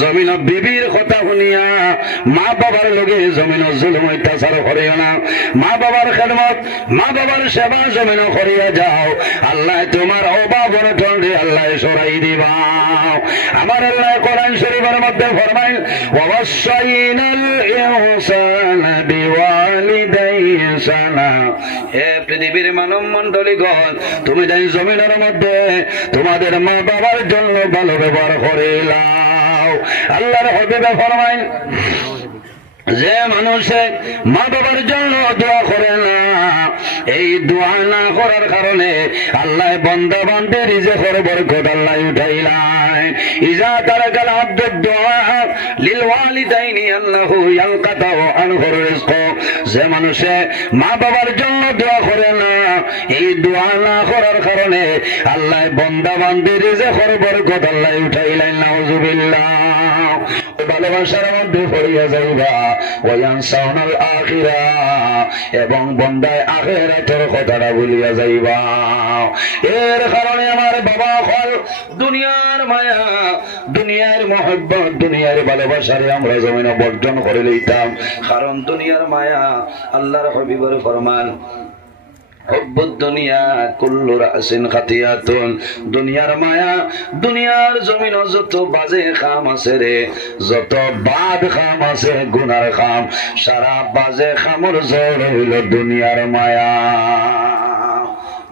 জমিন বিবির কথা শুনিয়া মা বাবার লগে জমিন জুলুম অত্যাচার করিও না। মা বাবার খেদমত মা বাবার সেবা জমিন করিয়া যাও, আল্লাহ তোমার অভাব অনটন আল্লাহ সরাই দিবা। আমার আল্লাহ কোরআন শরীফের মধ্যে ফরমায় ওয়াসাইনাল ইনসানা বিওয়ালিদাইহি ইহসানা। হে পৃথিবীর মানব মণ্ডলীগণ, তুমি যাই জমিনের মধ্যে তোমাদের মা বাবার জন্য ভালো ব্যবহার করিলাও। আল্লাহর হাবিব ফরমায় যে মানুষে মা বাবার জন্য দোয়া করে না, এই দোয়া না করার কারণে আল্লাহ বান্দা বান্দে রিজিকের বরকত আল্লাহ উঠাইলাই। ইজা তারাকাল আব্দুদ দুআ লিল ওয়ালিদাইনি আল্লাহু ইয়ালকাতাউ আনহু রিজক। যে মানুষে মা বাবার জন্য দোয়া করে না, এই দোয়া না করার কারণে আল্লাহ বান্দা বান্দে রিজিকের বরকত আল্লাহ উঠাইলাই। নাউযুবিল্লাহ। ভালোবাসার মধ্যে পড়িয়া যাইবা ওয়ায়ানসাউনাল আখিরা, এবং বন্দায় আখিরাতের কথাটা ভুলিয়া যাইবা। এর কারণে আমার বাবা হল দুনিয়ার মায়া, দুনিয়ার মহব্বত, দুনিয়ার ভালোবাসারে আমরা জমিনে বর্জন করে লইতাম। কারণ দুনিয়ার মায়া আল্লাহর হাবিবের ফরমান হুব্বুদ দুনিয়া কুল্লু রাসিন খাতিয়াতুন। দুনিয়ার মায়া, দুনিয়ার জমিন যত বাজে খাম আছে রে, যত বাদ খাম আছে গুনার খাম, সারা বাজে খামর জোর হইল দুনিয়ার মায়া।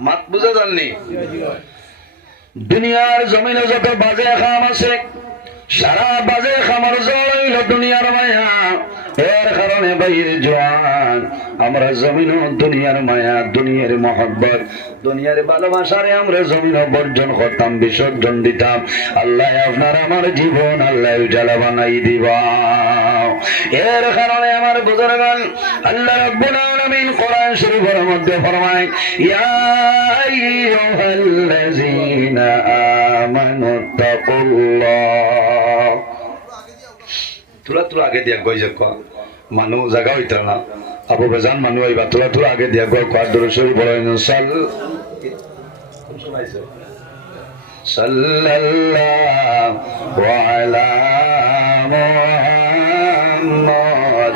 মাত বুঝা জাননি? দুনিয়ার জমিনে যত বাজে খাম আছে, সারা বাজে খামর জোর হইল দুনিয়ার মায়া। এর কারণে বাইর জওয়ান আমরা জমিন দুনিয়ার মায়া, দুনিয়ার মহব্বত, দুনিয়ার ভালোবাসারে আমরা জমিন বর্জন করতাম, বিসর্জন দিতাম। আল্লাহ আপনার আমার জীবন আল্লাহ উজালা বানাই দিবা। এর কারণে আমার বুজুর্গগণ আল্লাহ রাব্বুল আলামিন কোরআন শরীফের মধ্যে ফরমায় ইয়া আইয়ুহাল্লাযীনা আমানু তাকুল্লাহ। তোরা আগে দিয়া গই যাক মানুষ জায়গা হইতা না, আবু বেজান মানুষ আইবা, তোরা আগে দিয়া গই কোয়ার দরুশরী পড়াইন সাল্লাল্লাহু আলা মুহাম্মদ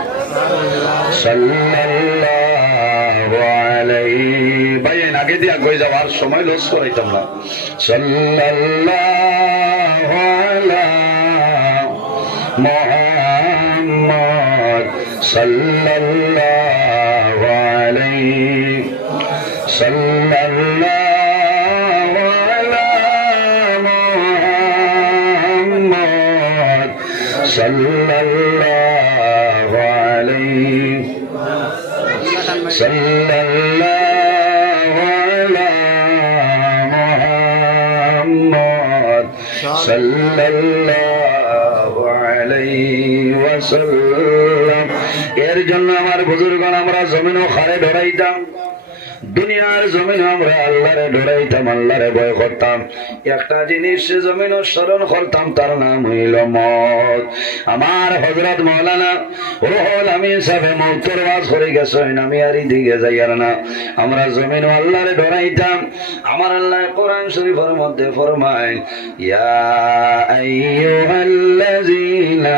সাল্লাল্লাহু আলাইহি। ভাই আগে দিয়া গই যাওয়ার সময় লস করাইতাম না। সাল্লাল্লাহু আলা মুহাম্মদ সাল্লাল্লাহু আলাইহি সাল্লাল্লাহু আলা মুহাম্মদ সাল্লাল্লাহু আলাইহি সাল্লাল্লাহু আলা মুহাম্মদ সাল্লাল্লাহু আলাইহি ওয়াসাল্লাম। এর জন্য আমার বুজুর্গগণ আমরা জমিনও খারে ধরাইতাম, দুনিয়ার জমিন আমরা আল্লাহরে ডরাইতাম, আল্লাহরে ভয় করতাম। একটা জিনিস জমিনও স্মরণ করতাম, তার নাম হইল মত। আমার হযরত মাওলানা রুহুল আমিন সাহেব মওতের ওয়াজ করে গেছেন, আমি আর দিকে যাই আর না। আমরা জমিনও আল্লাহরে ডরাইতাম। আমার আল্লাহ কোরআন শরীফের মধ্যে ফরমায় ইয়া আইয়ুহাল্লাযীনা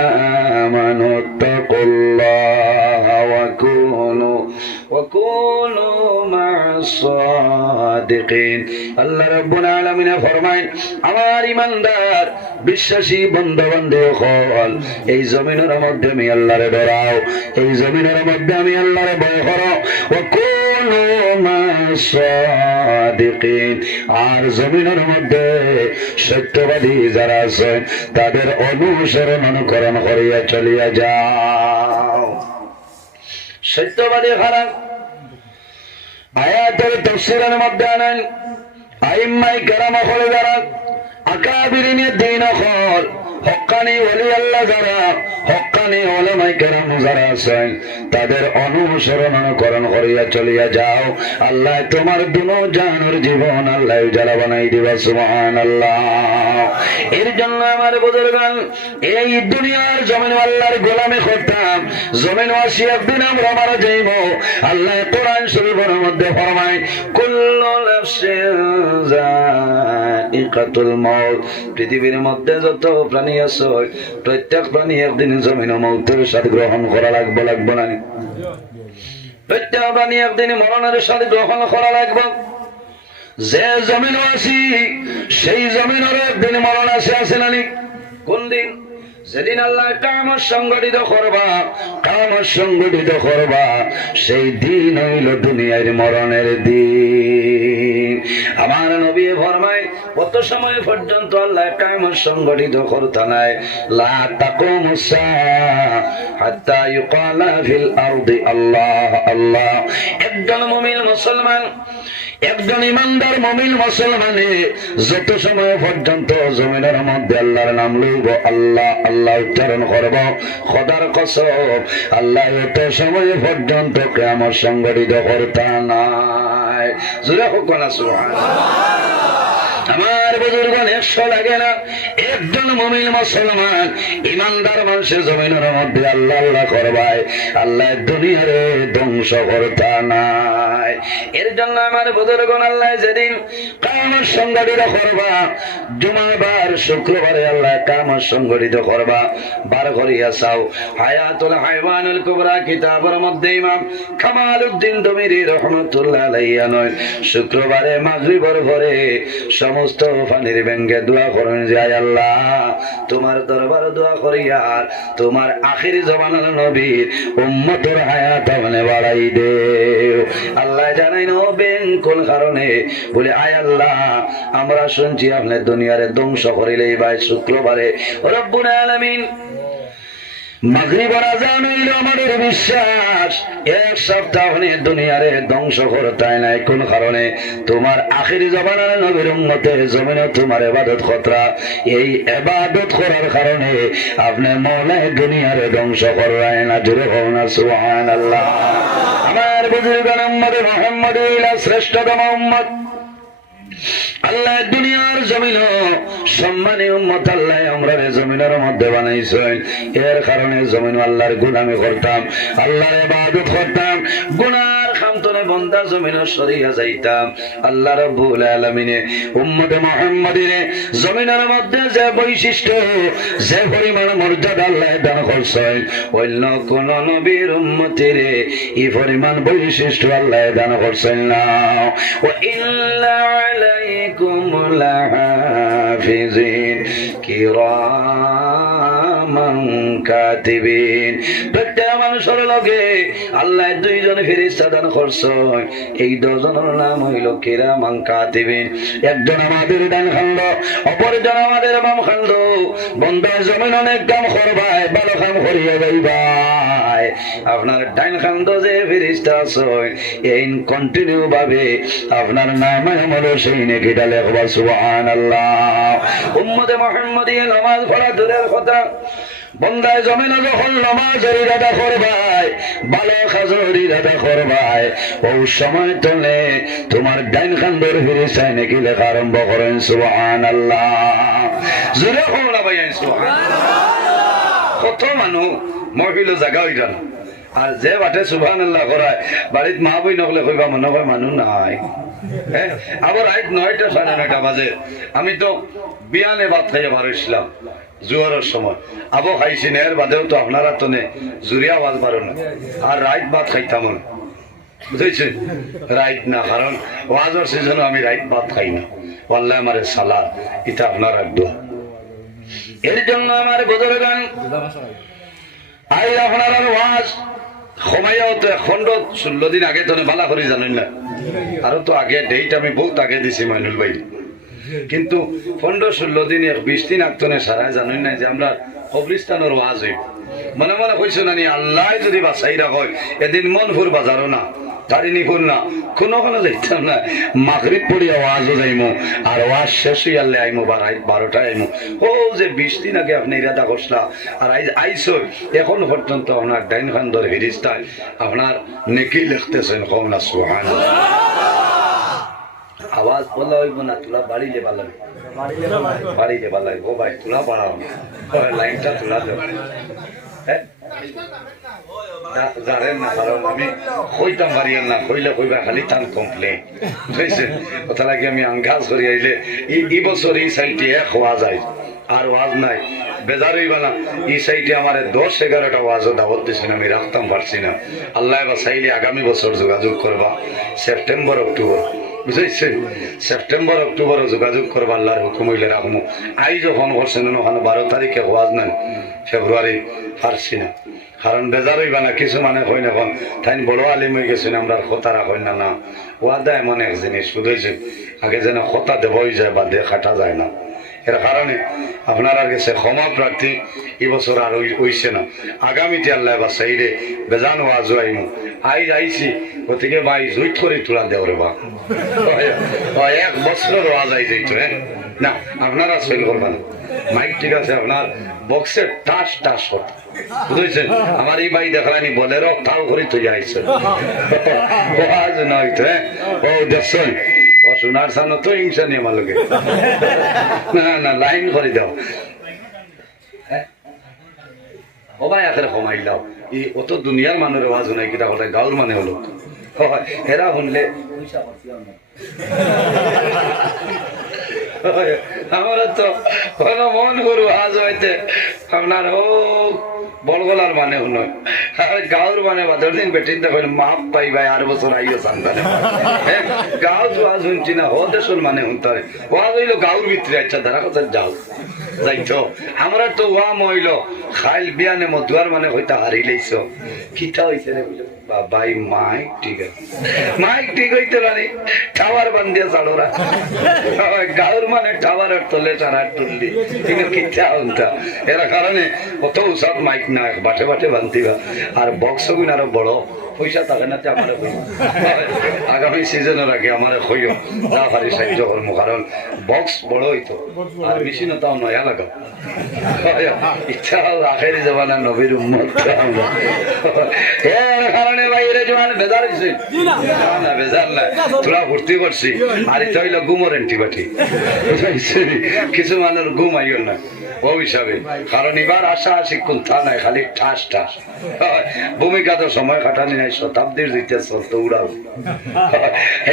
আমানু তাকুল্লাহা ওয়া কুনু মা'আস সাদিকিন। আল্লাহ রাব্বুল আলামিন ফরমায় আমার ঈমানদার বিশ্বাসী বান্দা বান্দী হল, এই জমিনের মধ্যে আমি আল্লাহরে ডরাও, এই জমিনের মধ্যে আমি আল্লাহরে ভয় করো। ওয়া কুনু মা'আস সাদিকিন। আর জমিনের মধ্যে সত্যবাদী যারা আছে তাদের অনুসরণ অনুকরণ করিয়া চলিয়া যাও। সত্যবাদী খারাপ আয়াতের তাফসীরের মধ্যে আনেন আইম্মায়ে কেরাম হল যারা আকাবিরিন দ্বীন হল, হক্কানি ওলি আল্লাহ যারা, হক্কানি উলামায়ে কেরাম যারা আছেন তাদের অনুসরণ অনুকরণ করিয়া চলিয়া যাও। আল্লাহ তোমার দুনো জাহানের জীবন আল্লাহ উজালা বানাই দিবা। সুবহানাল্লাহ। এর জন্য আমার বুজুর্গগণ এই দুনিয়ার জমিন আল্লাহর গোলামি করতাম, জমিন ওয়াসি একদিন আমরা মারা যাইব। আল্লাহ কোরআন শরীফের মধ্যে ফরমায় কুল্লু নাফসিন যায়িকাতুল মাউত। পৃথিবীর মধ্যে যত প্রাণী আছে প্রত্যেক প্রাণী একদিন জমিন মৌতের স্বাদ গ্রহণ করা লাগবে না? প্রত্যেক প্রাণী একদিন মরণের স্বাদ গ্রহণ করা লাগবে। যে জমিন আছি সেই জমিনের একদিন মরণ আছে না? কোন দিন? যেদিন আল্লাহ কিয়ামত সংগঠিত করবা সেই দিন হইল দুনিয়ার মরণের দিন। আমার নবী ফরমায় কত সময় পর্যন্ত আল্লাহ কিয়ামত সংগঠিত করতে নাই, লা তাকুমুস সাআ হাত্তা ইউকালা ফিল আরদি আল্লাহ আল্লাহ। একজন মুমিন মুসলমান, একজন ইমানদার মুমিন মুসলমানে যত সময় পর্যন্ত জমিনের মধ্যে আল্লাহর নাম লইব, আল্লাহ আল্লাহ উচ্চারণ করব, খোদার কসম আল্লাহ এত সময় পর্যন্ত কিয়ামত সংগঠিত করতে নাই। জোরে হোক না সুবহানাল্লাহ। আমার বুজুর্গণ 100 লাগে না, একজন মুমিন মুসলমান ইমানদার মানুষের জমিনের মধ্যে আল্লাহ আল্লাহ করবায়, আল্লাহ দুনিয়ারে ধ্বংস করতে নাই। এর জন্য আমার বুজুর্গণ আল্লাহ যেদিন কিয়ামত সংগঠিত করবা, জুমাবার শুক্রবারে আল্লাহ কিয়ামত সংগঠিত করবা, বার করিয়া চাও হায়াতুল হাইওয়ানুল কুবরা কিতাবের মধ্যে ইমাম কামালউদ্দিন দমিরি রহমাতুল্লাহ আলাইহি নয় শুক্রবারে মাগরিবের পরে সমস্ত পানির ব্যাঙ্গে দোয়া করেন যে আল্লাহ তোমার দরবার দোয়া করি আর তোমার আখিরি জমানার নবীর উম্মতের হায়াত মানে বাড়াই দে। আল্লাহ জানাই না ব্যাংক কোন কারণে বলে আয় আল্লাহ আমরা শুনছি আপনি দুনিয়ারে ধ্বংস করিলেই ভাই শুক্রবারে রব্বুল আলামিন মাগরিবের আযান হইল আমাদের বিশ্বাস এক সপ্তাহ নিয়ে দুনিয়ারে ধ্বংস করতে নাই। কোন কারণে? তোমার আখিরি জমানার নবীর উম্মতে জমিনে তোমার ইবাদত খতরা, এই ইবাদত করার কারণে আপনি মওলায় দুনিয়ারে ধ্বংস করায় না। জোরে হোক না সুবহানাল্লাহ। আমার বুজুর্গান উম্মত মুহাম্মদ হইলা শ্রেষ্ঠতম উম্মত। আল্লাহ দুনিয়ার জমিন সম্মানী উম্মত আল্লাহ আমরা জমিনের মধ্যে বানাইছেন, এর কারণে জমিন আল্লাহর গোলামি করতাম, আল্লাহর ইবাদত করতাম, গুনার খামতনে বন্দা জমিন সরিয়া যাইতাম। আল্লাহ রাব্বুল আলামিনে উম্মতে মুহাম্মাদিরে জমিনের মধ্যে যে বৈশিষ্ট্য যে পরিমাণ মর্যাদা আল্লাহ দান করছেন অন্য কোন নবীর উম্মতিরে এই পরিমাণ বৈশিষ্ট্য আল্লাহ দান করছেন না। ওয়া ইল্লা আলাইকুম লাহাফিজিন কিরামান কাতিবিন। প্রত্যেক মানুষের লগে আল্লাহ দুইজন ফেরেশতা দান করছেন, এই দুজনের নাম হইল কিরামান কাতিবিন। একজন আমাদের ডান খান্দ, অপরজন আমাদের বাম খান্দ। বন্দা জমিন অনেক কাম করবাই, ভালো কাম করিয়া যাইবাই। আপনার ডান খান্দ যে ফেরেশতা আছেন এই কন্টিনিউ ভাবে আপনার নাম হলো সেই নেকিটা লেখবা সুবহানাল্লাহ। উম্মতে মুহাম্মাদিয়া নামাজ পড়া দূরের কথা, বন্দায় জমিনে যখন নামাজের ইরাদা করবাই, ভালো কাজের ইরাদা করবাই, ওই সময় তোলে তোমার ডাইন খান্দর ফিরিসায় নাকি লেখা আরম্ভ করেন সুবহানাল্লাহ। জোরে হোলা ভাই সুবহানাল্লাহ। কত মানুষ মহিলা জায়গা হইল না, আর যে বাটে সুবহানাল্লাহ করায় বাড়িত মা বই নকলে কইবা মনে হয় মানুষ নাই। আবার রাত 9টা 9:30 বাজে আমি তো বিয়ানে ভাত খাইয়া বারোইছিলাম জোয়ারের সময়, আবো খাইছি না, এর বাদেও তো আপনারা তো নে জুরিয়া আওয়াজ পারো না, আর রাত ভাত খাইতাম না, বুঝেছেন? রাইত না, কারণ ওয়াজের সিজনে আমি রাইত ভাত খাই না। আল্লাহ আমারে সালাদ এটা আপনার দোয়া। এর জন্য আমার বুজুর্গান আই আপনার ওয়াজ সময়ও তো খন্ড 16 দিন আগে তো বালা করে জানেন না, আরো তো আগে ডেট আমি বহুত আগে দিছি মাইনুল ভাই, কিন্তু 15-16 দিন 20 দিন আগতনে সারা জানেন না যে আমরা কবরিস্তানের ওয়াজ হই। মনে মনে কইছো নানি আল্লাহ যদি বাঁচাই রাখয় এদিন মনপুর বাজারও না তারিনিপুর না কোনো যাইতাম না, মাগরিব পড়িয়া ওয়াজও যাইমো আর ওয়াজ শেষ হইয়া আইমো বা রাত 12টায় আইমো। ও যে 20 দিন আগে আপনি ইরাদা করছিলা আর আইসো এখন পর্যন্ত আপনার ডাইন খান্দর ফেরেশতায় আপনার নেকি লিখতেছেন। কও না সুবহানাল্লাহ। আওয়াজ বলা হইব না, তোলা বাড়িলে ভালো, বাড়িলে ভালো ও ভাই তোলা বাড়াও, লাইনটা তোলা দেব। জানেন না, কারণ আমি কইতাম পারিয়েন না, কইলে কইবা খালি টান কমপ্লেন বুঝছে কথা লাগে। আমি আঙ্গাজ করি আইলে এই বছর এই সাইটে এক হওয়া যায়, আর ওয়াজ নাই, বেজার হইবা না। এই সাইটে আমার 10-11টা ওয়াজও দাওয়াত দিয়েছেন, আমি রাখতাম পারছি না। আল্লাহ বা চাইলে আগামী বছর যোগাযোগ করবা, সেপ্টেম্বর অক্টোবর বুঝাইছে, সেপ্টেম্বর অক্টোবরও যোগাযোগ করবা, আল্লাহর হুকুম হইলে রাখবো। আই যখন করছেন ওখানে 12 তারিখে ওয়াজ নাই, ফেব্রুয়ারি পারছি না, কারণ বেজার হইবা না। কিছু মানে কই না এখন তাই বড় আলিম হয়ে গেছেন, আমরা কথা রাখই না। না ওয়াদা এমন এক জিনিস বুঝেছে, আগে যেন কথা দেবই যায় বা দিয়ে খাটা যায় না। এর কারণে আপনারা গেছে ক্ষমা প্রার্থী, এবছর আর হইছে না। আগামীতে আল্লাহ বা সাইডে বেজান ওয়াজ আইমু, আইছি গতিকে ভাই জুইট করে তোলা দেও রে বা 1 বছরের ওয়াজ আই যাইতো। হ্যাঁ না আপনারা সইল করবেন, মাইক ঠিক আছে, আপনার বক্সে টাস টাস করতে বুঝেছেন। আমার এই ভাই দেখলানি বলেরও তাও করে তো যাইছে ওয়াজ নয়তো। হ্যাঁ ও দেখছেন ও শোনার সামনে তো হিংসা নেই আমার লোকে, না না লাইন করে দাও। ও ভাই আখের কমাই দাও, এই অত দুনিয়ার মানুষের আওয়াজ নাই, কিটা কথা গাঁর মানে হলো এরা শুনলে আমার তো কোনো মন করু আজ হইতে আপনার ও বলগলার মানে শুনো, গাঁর মানে বাদর দিন বেটিন দেখেন মাপ পাই ভাই 8 বছর আইও সন্তানে গাঁও তো আজ শুনছি না, ও দেশের মানে শুনতে ওয়াজ হইলো গাঁর ভিতরে। আচ্ছা ধারা কথা যাও যাইতো, আমরা তো ওয়া মইল খাইল বিয়ানে মধুয়ার মানে হইতা হারি লাইছ, কিটা হইছে রে বাবাই মাইক ঠিক আছে, মাইক ঠিক হইতে পারে টাওয়ার বান্ধিয়া চালোরা গাঁর মানে টাওয়ারের তলে চারা তুললি কিন্তু কিচ্ছা হন্তা। এর কারণে অত উৎসাহ মাইক না বাটে বাটে বান্ধিবা, আর বক্স গুণ আরো বড় পয়সা থাকে না আমার আগামী সিজনের আগে আমার হইও যা পারি সাহায্য করবো, কারণ বক্স বড় হইতো আর মেশিনও তাও নয়া লাগাও। ইচ্ছা আখেরি জমানা নবীর উম্মত এর কারণে বাইরে জোয়ান বেজার হয়েছে না, বেজার না তোরা ভর্তি করছি। আর এটা হইল গুমর এন্টিবাটি, কিছু মানুষ ঘুম আইও না ও হিসাবে, কারণ এবার আশা আশি কোন তা নাই, খালি ঠাস ঠাস ভূমিকা তো সময় কাটানি নাই, শতাব্দীর দিতে চলতো উড়াও।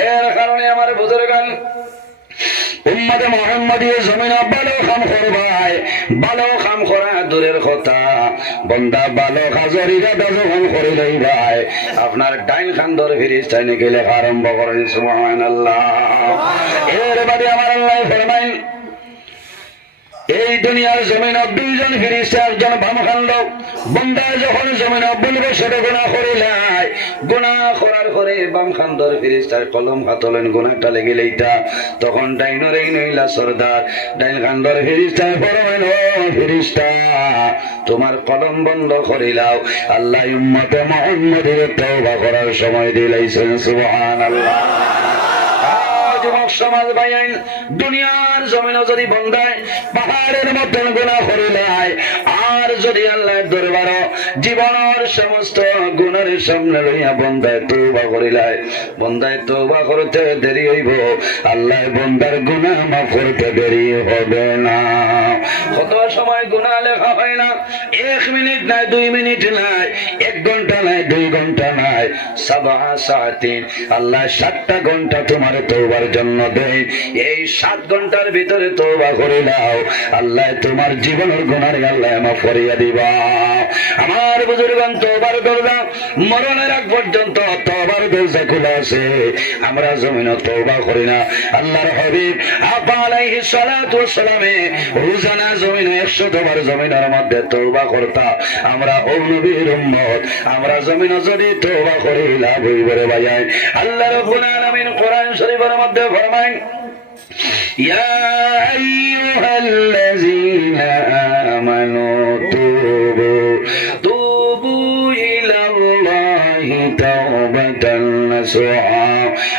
এর কারণে আমার বুঝরে গান উম্মতে মুহাম্মাদি জমিন ভালো কাম করবাই, ভালো কাম করা দূরের কথা, বন্দা ভালো কাজের ইরাদা যখন করে লই ভাই, আপনার ডাইন খান্দর ফিরিস্তাই নাকি লেখা আরম্ভ করেন সুবহানাল্লাহ। এর বাদে আমার আল্লাহ ফরমাইন এই দুনিয়ার জমিন 2জন ফিরিস্তা, একজন বাম খান্দ বন্দা যখন জমিন বলবে সেটা গুনাহ করিলাই, গুনাহ করার পরে বাম খান্দর ফিরিস্তার কলম হাতলেন গুনাহটা লেগে লইতা, তখন ডাইনর এই নইলা সরদার ডাইন খান্দর ফিরিস্তায় ফরমান ও ফিরিস্তা তোমার কলম বন্ধ করিলাও, আল্লাহ উম্মতে মুহাম্মাদের তওবা করার সময় দিলাইছেন সুবহানাল্লাহ। সমাজ ভাইয়াইন দুনিয়ার জমিন যদি বন্ধায় পাহাড়ের মতন গুনাহ করিলাই, আর যদি আল্লাহর দরবার জীবনের সমস্ত গুনার সামনে লইয়া বন্ধায় তওবা করিলাই, বন্ধায় তওবা করতে দেরি হইব, আল্লাহ বন্দার গুনাহ মাফ করতে দেরি হবে না। কত সময় গুনাহ লেখা হয় না, 1 মিনিট নাই, 2 মিনিট নাই, 1 ঘন্টা নাই, 2 ঘন্টা নাই, 7 সাআতিন আল্লাহ 7টা ঘন্টা তোমার তওবার জন্য দেয়। এই 7 ঘন্টার ভিতরে তওবা করে নাও, আল্লাহ তোমার জীবনের গুনাহ আল্লাহ মাফ করিয়া দিবা। আমার বুজুর্গান তওবার দরজা মরণের আগ পর্যন্ত তওবার দরজা খোলা আছে, আমরা জমিনে তওবা করি না। আল্লাহর হাবিব আপা আলাইহিস সালাতু ওয়াস সালামে রোজানা জমিনে 100 বার জমিনের মধ্যে তওবা করতা। আমরা ও নবীর উম্মত, আমরা জমিনে যদি তওবা করি লাভ হইবে রে ভাই। আল্লাহ রাব্বুল আলামিন কোরআন শরীফের মধ্যে ফরমায় ইয়া আইয়ুহাল্লাযীনা আমানু তুবু ইলাল্লাহি তাওবাতান নাসুহা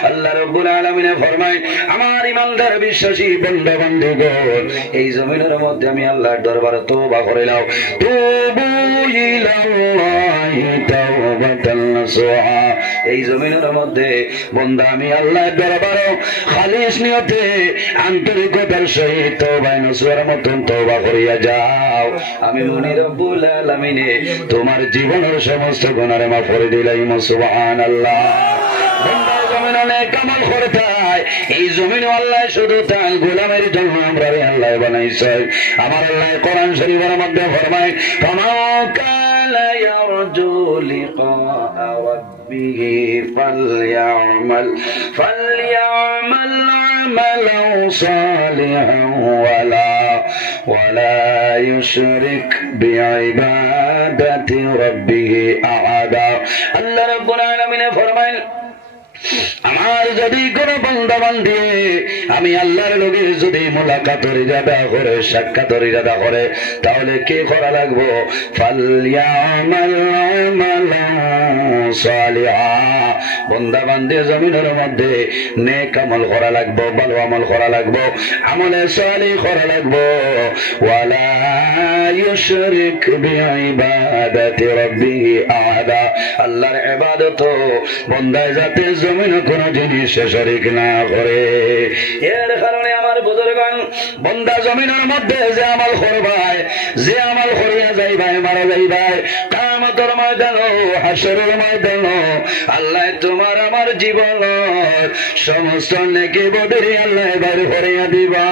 আল্লাহ রাব্বুল আলামিন ফরমায় আমার ইমানদার বিশ্বাসী বান্দা বান্দীগণ এই জমিনের মধ্যে আমি আল্লাহর দরবারে তওবা করে নাও তুবু ইলাল্লাহি তাওবাতান নাসুহা এই জমিনের মধ্যে বান্দা আমি আল্লাহর দরবারে খালিস নিয়তে আন্তরিকতার সহিত তওবা নসুহার মতন তওবা করিয়া যাও আমি মুনি রব্বুল আলামিন তোমার জীবনের সমস্ত গুনাহ মাফ করে দিলাম সুবহানাল্লাহ বান্দা জমিনে কামাল করতে এই জমিনে আল্লাহ শুধু তার গোলামের জন্য আমরা আল্লাহ বানাইছে আমার আল্লাহ কোরআন শরীফের মধ্যে ফরমায় ফামা কানা ইয়ারজু লিকা রাব্বিহি ফালইআমাল আমালান সালিহান ওয়ালা ইউশরিক বিইবাদাতি রাব্বিহি আহাদা আল্লাহ রাব্বুল আলামিন ফরমায় আমার যদি কোন বান্দা বান্দি আমি আল্লাহর লগে যদি মুলাকাতের ইরাদা করে সাক্ষাতের ইরাদা করে তাহলে কি করা লাগবে ফালইআমাল আমালান সালিহা বান্দা বান্দি জমিনের মধ্যে নেক আমল করা লাগবে ভালো আমল করা লাগবে আমলে সালিহ করা লাগবে ওয়ালা ইউশরিক বিইবাদাতি রাব্বিহি আহাদা আল্লাহর ইবাদত বান্দা যাতে জমিনে কোন জিনিস শরীক না করে এর কারণে আমার বুজুর্গগণ বান্দা জমিনের মধ্যে যে আমল করবায় যে আমল করিয়া যাইবায় মারা যাইবায় কিয়ামতের ময়দানে হাশরের ময়দানে আল্লাহ তোমার আমার জীবন সমস্ত নেকি বদরি আল্লাহ বাইর করিয়া দিবা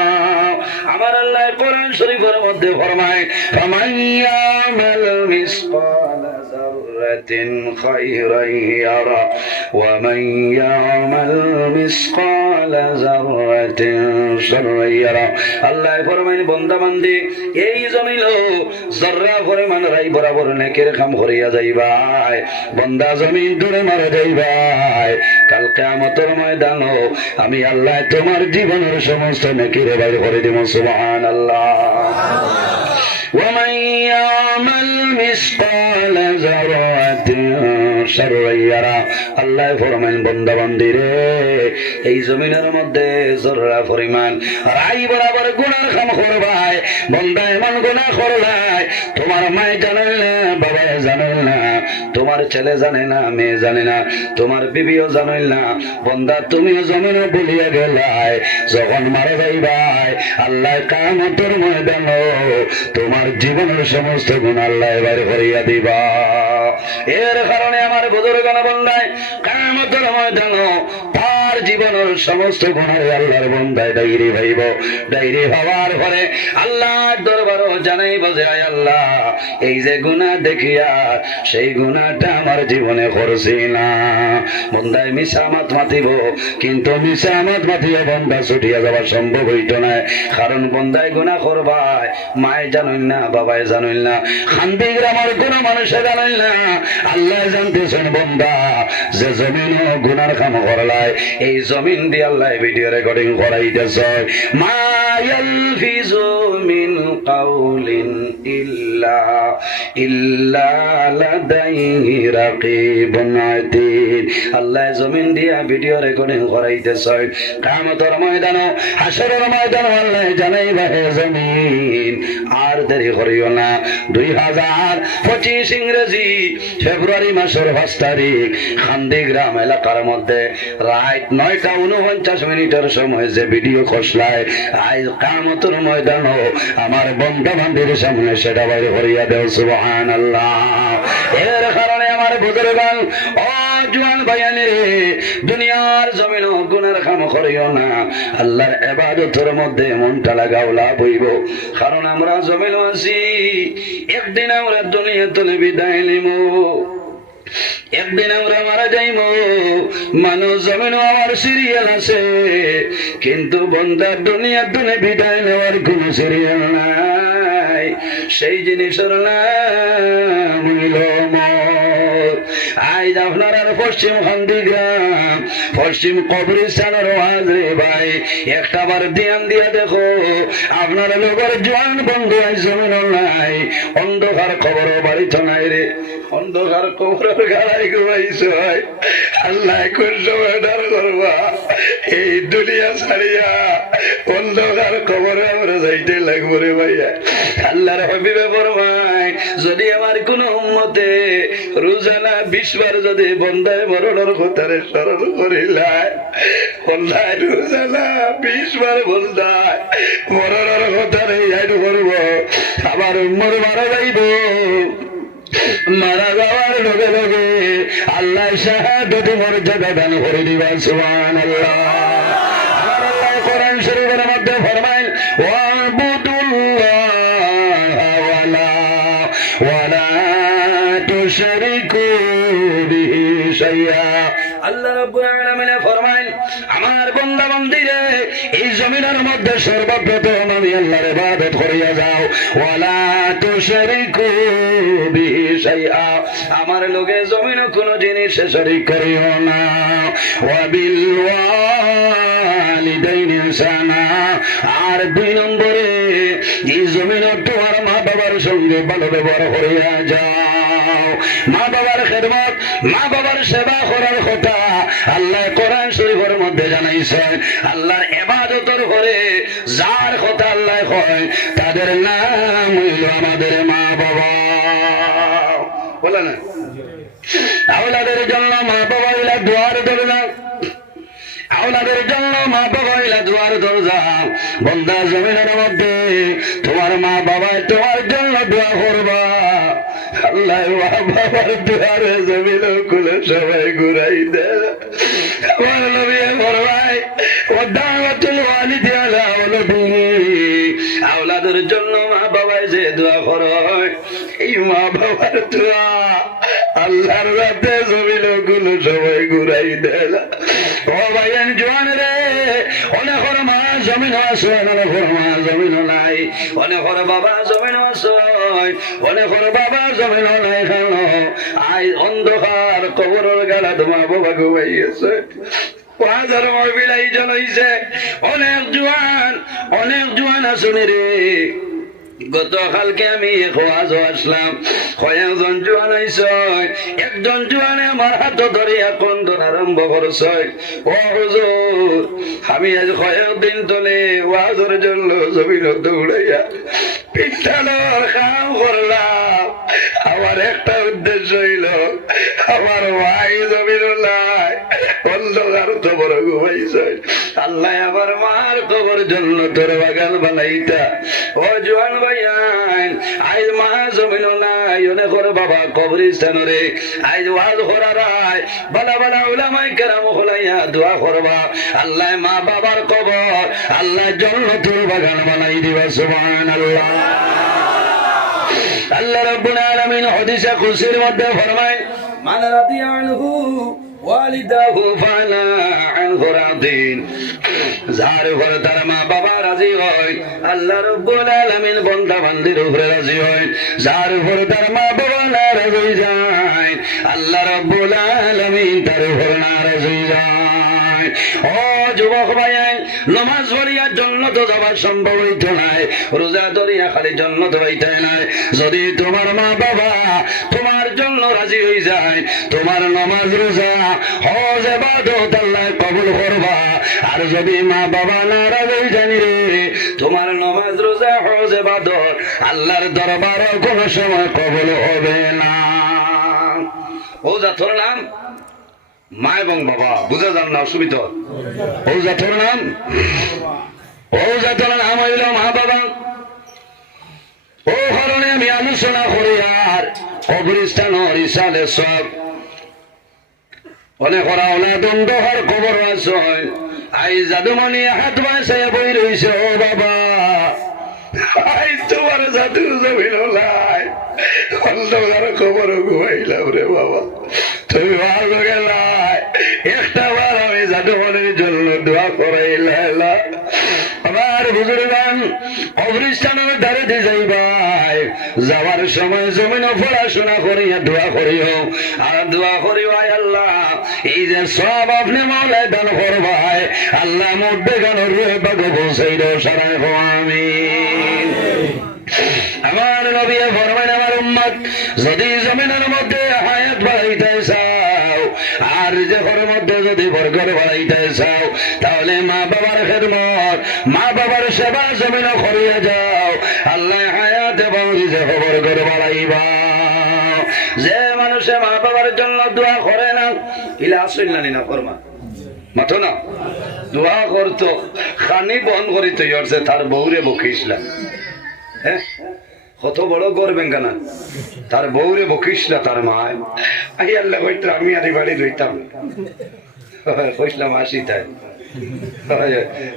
আমার আল্লাহ কোরআন শরীফের মধ্যে ফরমায় ফামাইয়ামাল মিসকালা যাররাতিন খায়রান ইয়ারা ওয়া মান ইয়ামাল মিসকালা যাররাতিন শাররান ইয়ারা আল্লাহ ফরমায় বান্দা বান্দি এই জমিনে যাররা পরিমাণ রাই বরাবর নেকের কাম করিয়া যাইবাই বান্দা জমিন দূরে মারা যাইবাই কাল কিয়ামতের ময়দানে আমি আল্লাহ তোমার জীবনের সমস্ত নেকির বাইর করে দেব সুবহানাল্লাহ ওয়া মান ইয়ামাল মিসকালা যাররাতিন শাররান ইয়ারা আল্লাহ ফরমান বান্দা বান্দি রে এই জমিনের মধ্যে যাররা পরিমাণ রাই বরাবর গুনাহ কাম করবাই বান্দা এমন গুনাহ করলাই তোমার মা জানে না বাবা জানে না তোমার ছেলে জানে না মেয়ে জানে না তোমার বিবিও জানে না বান্দা তুমিও জমিনে ভুলিয়া গেলাই যখন মারা যাইবাই আল্লাহ কিয়ামতের ময়দানে তোমার জীবনের সমস্ত গুনাহ আল্লাহ বাইর করিয়া দিবা এর কারণে আমার বুজুর্গগণ বান্দায় কিয়ামতের ময়দানে তার জীবনের সমস্ত গুনাহ আল্লাহর বান্দায় ডাইরি ভাইব ডাইরি ভাবার পরে আল্লাহর দরবারে জানাইব যে আয় আল্লাহ এই যে গুনাহ দেখিয়া সেই গুনাহটা আমার জীবনে করছি না বান্দায় মিছামাত মাতিব কিন্তু মিছামাত মাতিয়া বান্দা ছুটিয়া যাওয়া সম্ভব হইত না কারণ বান্দায় গুনাহ করবায় মায় জানেন না বাবায় জানেন না খান্দি গ্রামের কোন মানুষে জানেন না আল্লাহ জানতেছেন বান্দা যে জমিন গুনার কাম করলাই এই জমিন দিয়ে আল্লাহ ভিডিও রেকর্ডিং করাইতেছে মা ইয়ালফিজু মিন কাউলিন ইল্লা লাদাইহি রাকিবুন আতীদ আল্লাহ জমিন দিয়া ভিডিও রেকর্ডিং করাইতেছে কিয়ামতের ময়দানে হাশরের ময়দানে আল্লাহ জানাইবা হে জমিন আর দেরি করিও না 2025 ইংরেজি ফেব্রুয়ারি মাসের 5 তারিখ খান্দি গ্রাম এলাকার মধ্যে রাত 9:49 সময় যে ভিডিও খসলায় আজ কিয়ামতের ময়দানে আমার বান্দা বান্দির সামনে সেটা বাইরে করিয়া দেও সুবহানাল্লাহ এর কারণে আমার বুজুর্গগণ ও জওয়ান ভাইয়ানি রে দুনিয়ার জমিনে গুনার কাম করিও না আল্লাহর ইবাদতের মধ্যে মনটা লাগাও লাভ হইব কারণ আমরা জমিনে আছি একদিন আমরা দুনিয়াতে বিদায় নিব একদিন আমরা মারা যাইব মানুষ জমিনে আমার সিরিয়াল আছে কিন্তু বান্দার দুনিয়াতে বিদায় নেওয়ার কোন সিরিয়াল নাই সেই জিনিসের নাম হইল মওত আজ আপনার আর পশ্চিম খান্দি গ্রাম পশ্চিম কবরিস্তানের ওয়াজ রে ভাই একটা বার ধ্যান দিয়া দেখো আপনার লোকের জোয়ান বন্ধু আজ জমিন নাই অন্ধকার খবর বাড়িতে নাই রে অন্ধকার কবরের গাড়াই ঘুমাইছ আল্লাহ কোন সময় ডার করবা এই দুনিয়া ছাড়িয়া অন্ধকার কবরে আমরা যাইতে লাগবো রে ভাইয়া আল্লাহর হবিবে ফরমায় যদি আমার কোন উম্মতে রোজানা 20 বার যদি বন্দায় মরণের কথারে স্মরণ করিলায় বন্দায় রোজানা 20 বার বন্দায় মরণের কথারে ইয়াদ করব আমার উম্মত মারা যাইব মারা যাওয়ার লগে লগে আল্লাহ শাহাদত মর্যাদা দান করে দিবা সুবহানাল্লাহ আমার আল্লাহ কোরআন শরীফের মধ্যে ফরমায় ওয়াবুদুল্লাহ ওয়ালা তুশরিকু বিহি শাইআ আল্লাহ রাব্বুল আলামিন ফরমায় আমার বান্দা বান্দীরে এই জমিনের মধ্যে সর্বপ্রথম আমি আল্লাহর ইবাদত করিয়া যাও ওয়ালা তুশরিকু বিহি শাইআ আমার লগে জমিন কোন জিনিস শরীক করিও না ওয়া বিল ওয়ালিদাইনি ইহসানা আর 2 নম্বরে এই জমিন তোমার মা বাবার সঙ্গে ভালো ব্যবহার করিয়া যাও মা বাবার খেদমত মা বাবার সেবা করার কথা আল্লাহ কোরআন শরীফের মধ্যে জানাইছেন আল্লাহর ইবাদতের পরে যার কথা আল্লাহ কয় তাদের নাম হইল আমাদের মা বাবা বলে না আওলাদের জন্য মা বাবা হইলা দুয়ার দরজা আওলাদের জন্য মা বাবা হইলা দুয়ার দরজা বন্দা জমিনের মধ্যে তোমার মা বাবা তোমার জন্য দোয়া করবা আল্লাহ মা বাবার দুয়ারে জমিন খুলে সবাই ঘুরাই দেয় আমার নবী ফরমায় ওয়াদাওয়াতুল ওয়ালিদি আলা ওয়ালাদিহি আওলাদের জন্য মা বাবা যে দোয়া করে এই মা বাবার দোয়া আল্লাহর রাতে জমিন গুলো সবাই ঘুরাই দেয় ও ভাইয়ান জোয়ান রে অনেকের মা জমিন আছে অনেকের মা জমিন নাই অনেকের বাবা জমিন আছে অনেকের বাবা জমিন নাই কেন আই অন্ধকার কবরের গালা মা বাবা ঘুমাইছে হাজার মহিলাই জ্বলাইছে অনেক জোয়ান আসুনি রে গতকালকে আমি আসলাম কয়েকজন জোয়ান আইস একজন জোয়ানে আমার হাত ধরিয়া কন্দন আরম্ভ করছে ও হুজুর আমি আজ কয়েকদিন তলে ওয়াজের জন্য জমিন দৌড়াইয়া পিঠানোর কাম করলাম আমার একটা উদ্দেশ্য হইল আমার ভাই জমিন নাই অন্ধকার কবর ঘুমাইছে আল্লাহ আমার মার কবর জন্য তোর বাগান বানাইতা ও জোয়ান ভাইয়ান আজ মা জমিন নাই অনেকের বাবা কবরিস্তান রে আজ ওয়াজ করারাই বালা বালা উলামায়ে কেরাম হলাইয়া দোয়া করবা আল্লাহ মা বাবার কবর আল্লাহ জান্নাতুল বাগান বানাই দিবা সুবহানাল্লাহ আল্লাহ রাব্বুল আলামিন হাদিসে কুদসির মধ্যে ফরমায় মান রাদিয়া আনহু ওয়ালিদাহু ফালা আনহু রাদিন যার উপরে তার মা বাবা রাজি হয় আল্লাহ রাব্বুল আলামিন বান্দা বান্দির উপরে রাজি হয় যার উপরে তার মা বাবা নারাজ হয়ে যায় আল্লাহ রাব্বুল আলামিন তার উপরে নারাজ হয়ে যায় ও যুবক ভাইয়ান নামাজ পড়িয়া জান্নাতে যাওয়ার সম্ভব হইতো না রোজা ধরিয়া খালি জান্নাতে হইতে না যদি তোমার মা বাবা তোমার জন্য রাজি হয়ে যায় তোমার নামাজ রোজা হজ ইবাদত আল্লাহ কবুল করবা আর যদি মা বাবা নারাজ হয়ে জানি রে তোমার নামাজ রোজা হজ ইবাদত আল্লাহর দরবারে কোনো সময় কবুল হবে না ও জাতর নাম মা এবং বাবা বুঝা যান না অসুবিধা ও জাতর নাম হইল মা বাবা ও কারণে আমি আলোচনা করি আর কবরস্থান ইসালে সব অনেক অন্ধকার খবর আছে আই জাদুমণি হাত বাঁচে বই রয়েছে ও বাবা আই তোমার জাদু জমিন অন্ধকার খবর ঘুমাইলাম রে বাবা তুমি ভালো গেলাই একটা বার আমি জাদুমণির জন্য দোয়া করাইলা আমার বুজুর্গান কবরস্থানের ধারে দিয়ে যাইবাই যাওয়ার সময় জমিন পড়াশোনা করিয়া দোয়া করিও আর দোয়া করিও আয় আল্লাহ এই যে সব আপনি মাওলায় দান করবাই আল্লাহ মধ্যে গান রুহে পাক বসাই দাও সারায় আমিন। আমার নবী ফরমান আমার উম্মত যদি জমিনের মধ্যে হায়াত বাড়াইতে চাও আর রিজিকের মধ্যে যদি বরকত বাড়াইতে চাও তাহলে মা বাবার খেদমত মা বাবার সেবা জমিন করিয়া যাও আল্লাহ হায়াত এবং রিজিক বরকত বাড়াইবা। যে মানুষে মা বাবার জন্য দোয়া করে না ইলা আসল না ফরমান মাথো না দোয়া করতো খানি বন্ধ করিতে ইয়রছে তার বউরে বকিসলা হ্যাঁ কত বড় করবেন কেন তার বউরে বকিসলা তার মায় আই আল্লাহ কইতো আমি আর বাড়ি রইতাম কইসলাম আসি তাই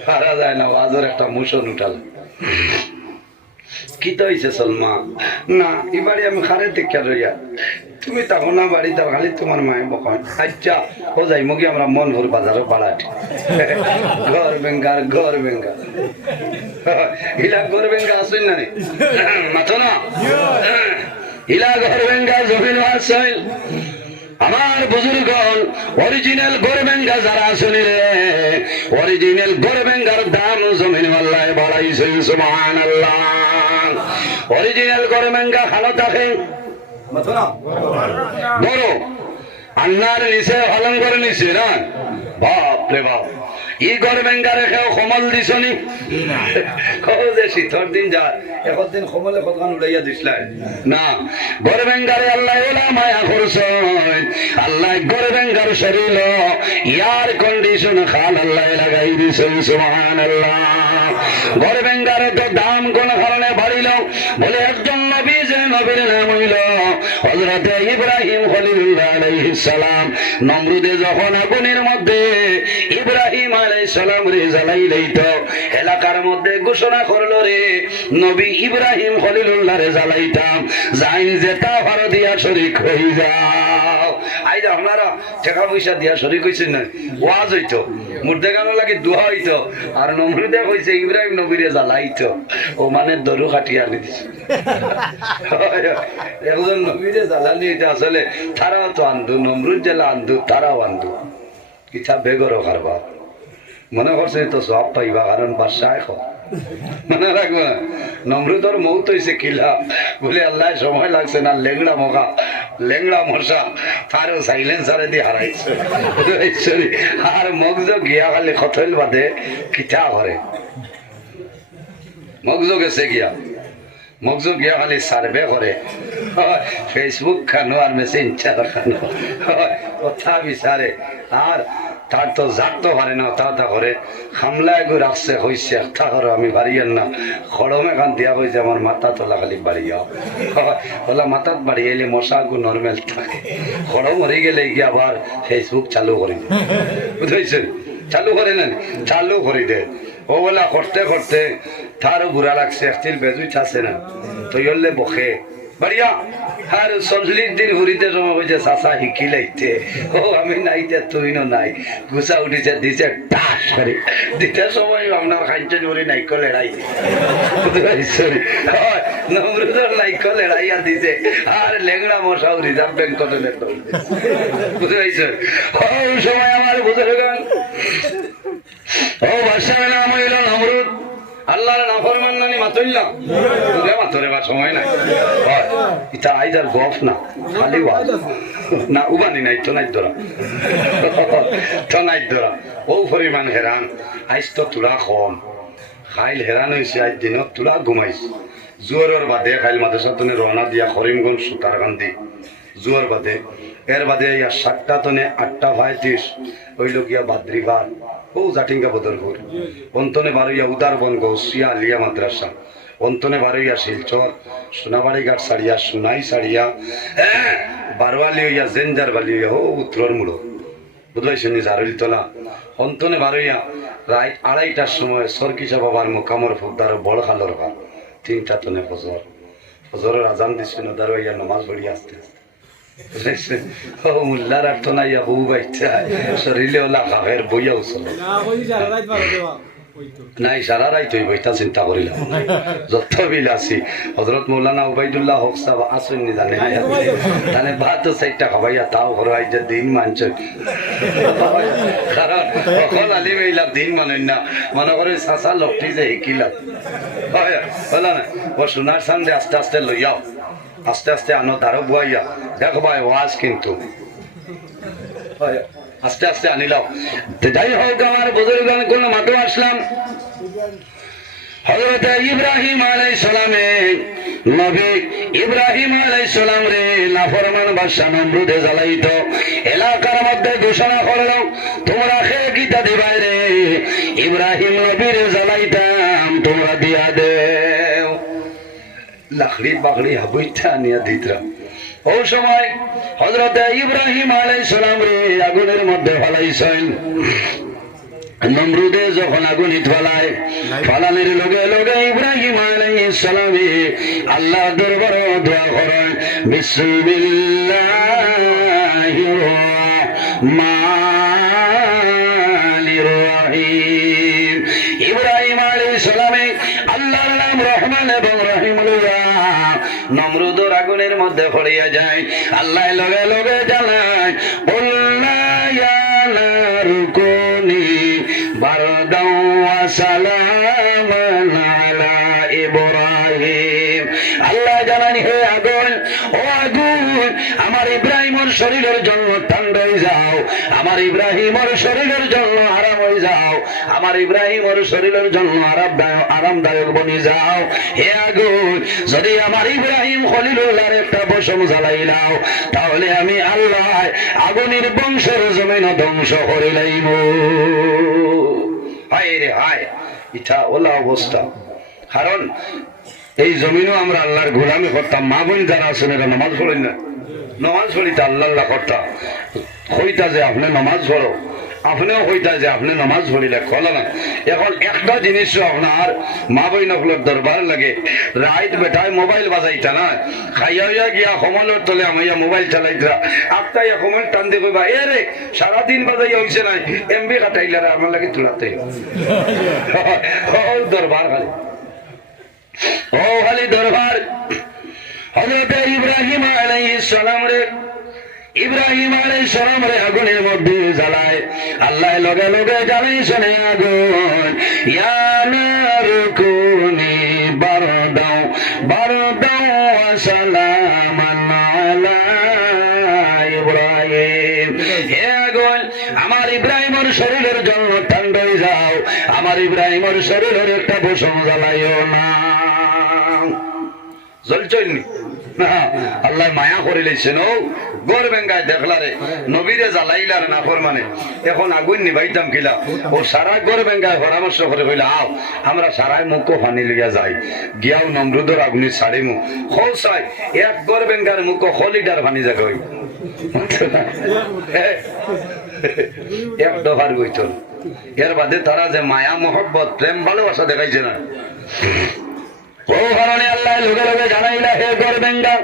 হারা যায় না আজর একটা মুসন উঠাল কি তো হয়েছে সলমা না এই বাড়ি আমি খারে দেখে রইয়া তুমি তখন না বাড়ি দাও খালি তোমার মায়ে বকান আচ্ছা ও যাই মুখে আমরা মন ভর বাজারও বাড়াটি ঘর বেঙ্গার ইলা ঘর বেঙ্গা আসুন না মাথো না ইলা ঘর বেঙ্গা জমিন আসল আমার বুজুর্গ অরিজিনাল গোরবেঙ্গা যারা আসলে রে অরিজিনাল গোরবেঙ্গার দাম জমিন আল্লাহ বাড়াইছে সুবহানাল্লাহ। অরিজিনাল গোরবেঙ্গা ভালো থাকে বড় আন্নার নিচে অলঙ্কার নিচে না বাপ রে বাপ ই গোরবেঙ্গা রেখেও কমল দিছনি যে শীতর দিন যায় একদিন কমলে কতক্ষণ উড়াইয়া দিসলাই না গোরবেঙ্গারে আল্লাহ ওলা মায়া করছেন আল্লাহ গোরবেঙ্গার শরীর এয়ার কন্ডিশন খান আল্লাহ লাগাই দিছেন সুবহানাল্লাহ। গোরবেঙ্গারে তো দাম কোন কারণে বাড়িল বলে একজন নবী যে নবীর নাম হইল হযরতে ইব্রাহিম খলিলুল্লাহ আলাইহিস সালাম নমরুদে যখন আগুনের মধ্যে ইব্রাহিম আলাইহিস সালাম রে জ্বালাই লইত এলাকার মধ্যে ঘোষণা করলো রে নবী ইব্রাহিম খলিলুল্লাহ রে জ্বালাইতাম যাইন যেটা ভার দিয়া শরীক হই যাও আই যা আপনারা টাকা পয়সা দিয়া শরীক হইছেন না ওয়াজ হইতো মুর্দে গানো লাগে দোয়া হইতো আর নমরুদে কইছে ইব্রাহিম নবীরে জ্বালাইতো ও মানে দরু কাটিয়া আনি দিছে একজন নবীরে জ্বালানি এটা আসলে তারাও তো আন্দু নমরুদ জেলা আন্দু তারাও আন্দু কিতা বেগরও কারবার মনে করছে তো সব পাইবা কারণ বাদশাহ এখন মনে রাখবো না নমরুদর মৌত হয়েছে কিলা বলে আল্লাহ সময় লাগছে না লেংড়া মশা তারও সাইলেন্সারে দিয়ে হারাইছে আর মগজ গিয়া খালি খতল বাদে কিতা করে মগজ গেছে গিয়া মগজ গিয়া খালি সার্ভে করে ফেসবুক খানো আর মেসেঞ্জার খানো কথা বিচারে আর তার তো জাগতে পারে না তা করে হামলায় গো রাখছে হয়েছে একটা করো আমি বাড়িয়েন না খড়মে খান দিয়া হয়েছে আমার মাথা তোলা খালি বাড়িয়া ওলা মাথাত বাড়িয়ে এলে মশা গো নর্মেল থাকে খড় মরে গেলে গিয়ে আবার ফেসবুক চালু করি বুঝেছেন চালু করে নেন চালু করি দে ও বলা করতে করতে তারও বুড়া লাগছে একটির বেজুই আছে না তো ইলে বসে বাড়িয়া আর 40 দিন ঘুরিতে সময় হয়েছে চাষা শিকি লাইতে ও আমি নাইতে তুই নাই গুছা উঠিছে দিছে টাস করে দিতে সময় আপনার খাইছে ধরে নাইকল এড়াই নমরুদর নাইকল এড়াইয়া দিছে আর লেংড়া মশাও রিজার্ভ ব্যাংক বুঝতে পারছেন ওই সময় আমার বুঝে গান ও বাদশার নাম হইল নমরুদ আল্লাহর নাফরমান নানি মাতইলাম তুই মাতরে বা সময় নাই এটা আইদার গফ না খালি ওয়াজ না উবানি নাই তো নাই ধরা ও পরিমাণ হেরান আইস তো তুলা কম খাইল হেরান হয়েছে আজ দিনত তুলা ঘুমাইছে জোয়ারের বাদে খাইল মাদ্রাসা তনে রওনা দিয়া করিমগঞ্জ সুতারকান্দি জোয়ার বাদে এর বাদে ইয়া 7টা তনে 8টা 35 হইল গিয়া বাদ্রিবার ও জাটিঙ্গা বদরপুর অন্তনে বারইয়া উদারবন গৌসিয়া আলিয়া মাদ্রাসা অন্তনে বারইয়া শিলচর সোনাবাড়ি ঘাট সারিয়া সোনাই সারিয়া বারোয়ালি হইয়া জেনজার বালি হইয়া ও উত্তর মূল বুঝলাইছেন জারুলতলা অন্তনে বারইয়া রাত 2:30টার সময় সরকিসা বাবার মোকামর ফুকদার বড় খালর ঘর 3টা তনে ফজরের আজান দিচ্ছে নদার হইয়া নামাজ পড়ি আসতে মুল্লার অর্থ নাই বউ বাইতে শরীরে ওলা খাফের বইয়া উচল নাই সারা রাই তুই বইটা চিন্তা করিলাম যত বিল আছি হজরত মৌলানা উবাইদুল্লাহ হক সাহেব আসুন নি জানে জানে ভাত চারটা খাবাইয়া তাও ঘর আইজা দিন মানছ কারণ অকল আলি মেইলাম দিন মানেন না মনে করে চাচা লোকটি যে শিকিলাম বলো না ও সোনার সামনে আস্তে আস্তে লইয়াও আস্তে আস্তে আনো তারও বুয়াইয়া দেখো ভাই ওয়াজ কিন্তু আস্তে আস্তে আনিলাম যাই হোক আমার বুজুর্গান কোন মাত্র আসলাম হযরত ইব্রাহিম আলাইহিস সালামে নবী ইব্রাহিম আলাইহিস সালাম রে নাফরমান বাদশা নমরুদে জ্বালাইতো এলাকার মধ্যে ঘোষণা করলো তোমরা খেয়ে গীতা দিবাই রে ইব্রাহিম নবীরে জ্বালাইতাম তোমরা দিয়া দেও লাকড়ি বাকড়ি হাবুইটা নিয়ে দিতরা ও সময় হযরত ইব্রাহিম আলাইহিস সালাম রে আগুনের মধ্যে ফলাইছেন নমরুদে যখন আগুনিত ফলায় ফালানের লগে লগে ইব্রাহিম আলাইহিস সালামে আল্লাহর দরবারে দোয়া করেন বিসমিল্লাহির রহমানির রহিম ইব্রাহিম আলাইহিস সালামে আল্লাহর নাম রহমান এবং রহিম লইয়া নমরুদের আগুনের মধ্যে পড়িয়া যায় আল্লাহ লগে লগে জানায় বারদাও ওয়া সালামান আলা ইব্রাহিম আল্লাহ জানান হে আগুন ও আগুন আমার ইব্রাহিমের শরীরের জন্য ঠান্ডা হয়ে যাও আমার ইব্রাহিমের শরীরের জন্য আরাম হয়ে যাও আমার ইব্রাহিমের শরীরের জন্য আরামদায়ক বনি যাও হে আগুন যদি আমার ইব্রাহিম খলিলুল্লাহর একটা বসম জ্বালাইলাও তাহলে আমি আল্লাহ আগুনের বংশের জমিন ধ্বংস করে লাইব হায় রে হায় এটা ওলা অবস্থা কারণ এই জমিনও আমরা আল্লাহর গোলামি করতাম মা বোন যারা আছেন এরা নামাজ পড়েন না নামাজ পড়িতে আল্লাহ আল্লাহ করতাম হইতা যে আপনি নামাজ পড়ো আপনিও হইতা যে আপনি নামাজ পড়িলে খোলা না এখন একটা জিনিস আপনার মা বই নকলের দরবার লাগে রাইত বেটায় মোবাইল বাজাইতা না খাইয়া হইয়া গিয়া কমলের তলে আমাইয়া মোবাইল চালাইতা আপনার কমল টান দিয়ে কইবা এ রে সারাদিন বাজাইয়া হইছে না এমবি কাটাইলে আমার লাগে তুলাতে দরবার খালি ও খালি দরবার হযরত ইব্রাহিম আলাইহিস সালাম রে ইব্রাহিম আলাইহিস সালাম রে আগুনের মধ্যে জ্বালায় আল্লাহ লগে লগে জ্বালাইছেন আগুন ইয়া নার কুনি বারদাও বারদাও ওয়া সালামান আলা ইব্রাহিম হে আগুন আমার ইব্রাহিমের শরীরের জন্য ঠান্ডা হয়ে যাও আমার ইব্রাহিমের শরীরের একটা বসম জ্বালাইও না জ্বলছইনি আল্লাহ মায়া করে লইছেন ও গর বেঙ্গায় দেখলারে নবীরে জ্বালাইলার নাফর মানে এখন আগুন নিবাইতাম কিলা ও সারা গর বেঙ্গায় পরামর্শ করে কইলা আও আমরা সারাই মুখ পানি লইয়া যাই গিয়াও নমরুদর আগুনি ছাড়িমু খোসাই এক গর বেঙ্গার মুখ খলিটার পানি জাগই এক দফার গইত এর বাদে তারা যে মায়া মোহব্বত প্রেম ভালোবাসা দেখাইছে না ও কারণে আল্লাহ লগে লগে জানাইলা হে গরবেঙ্গা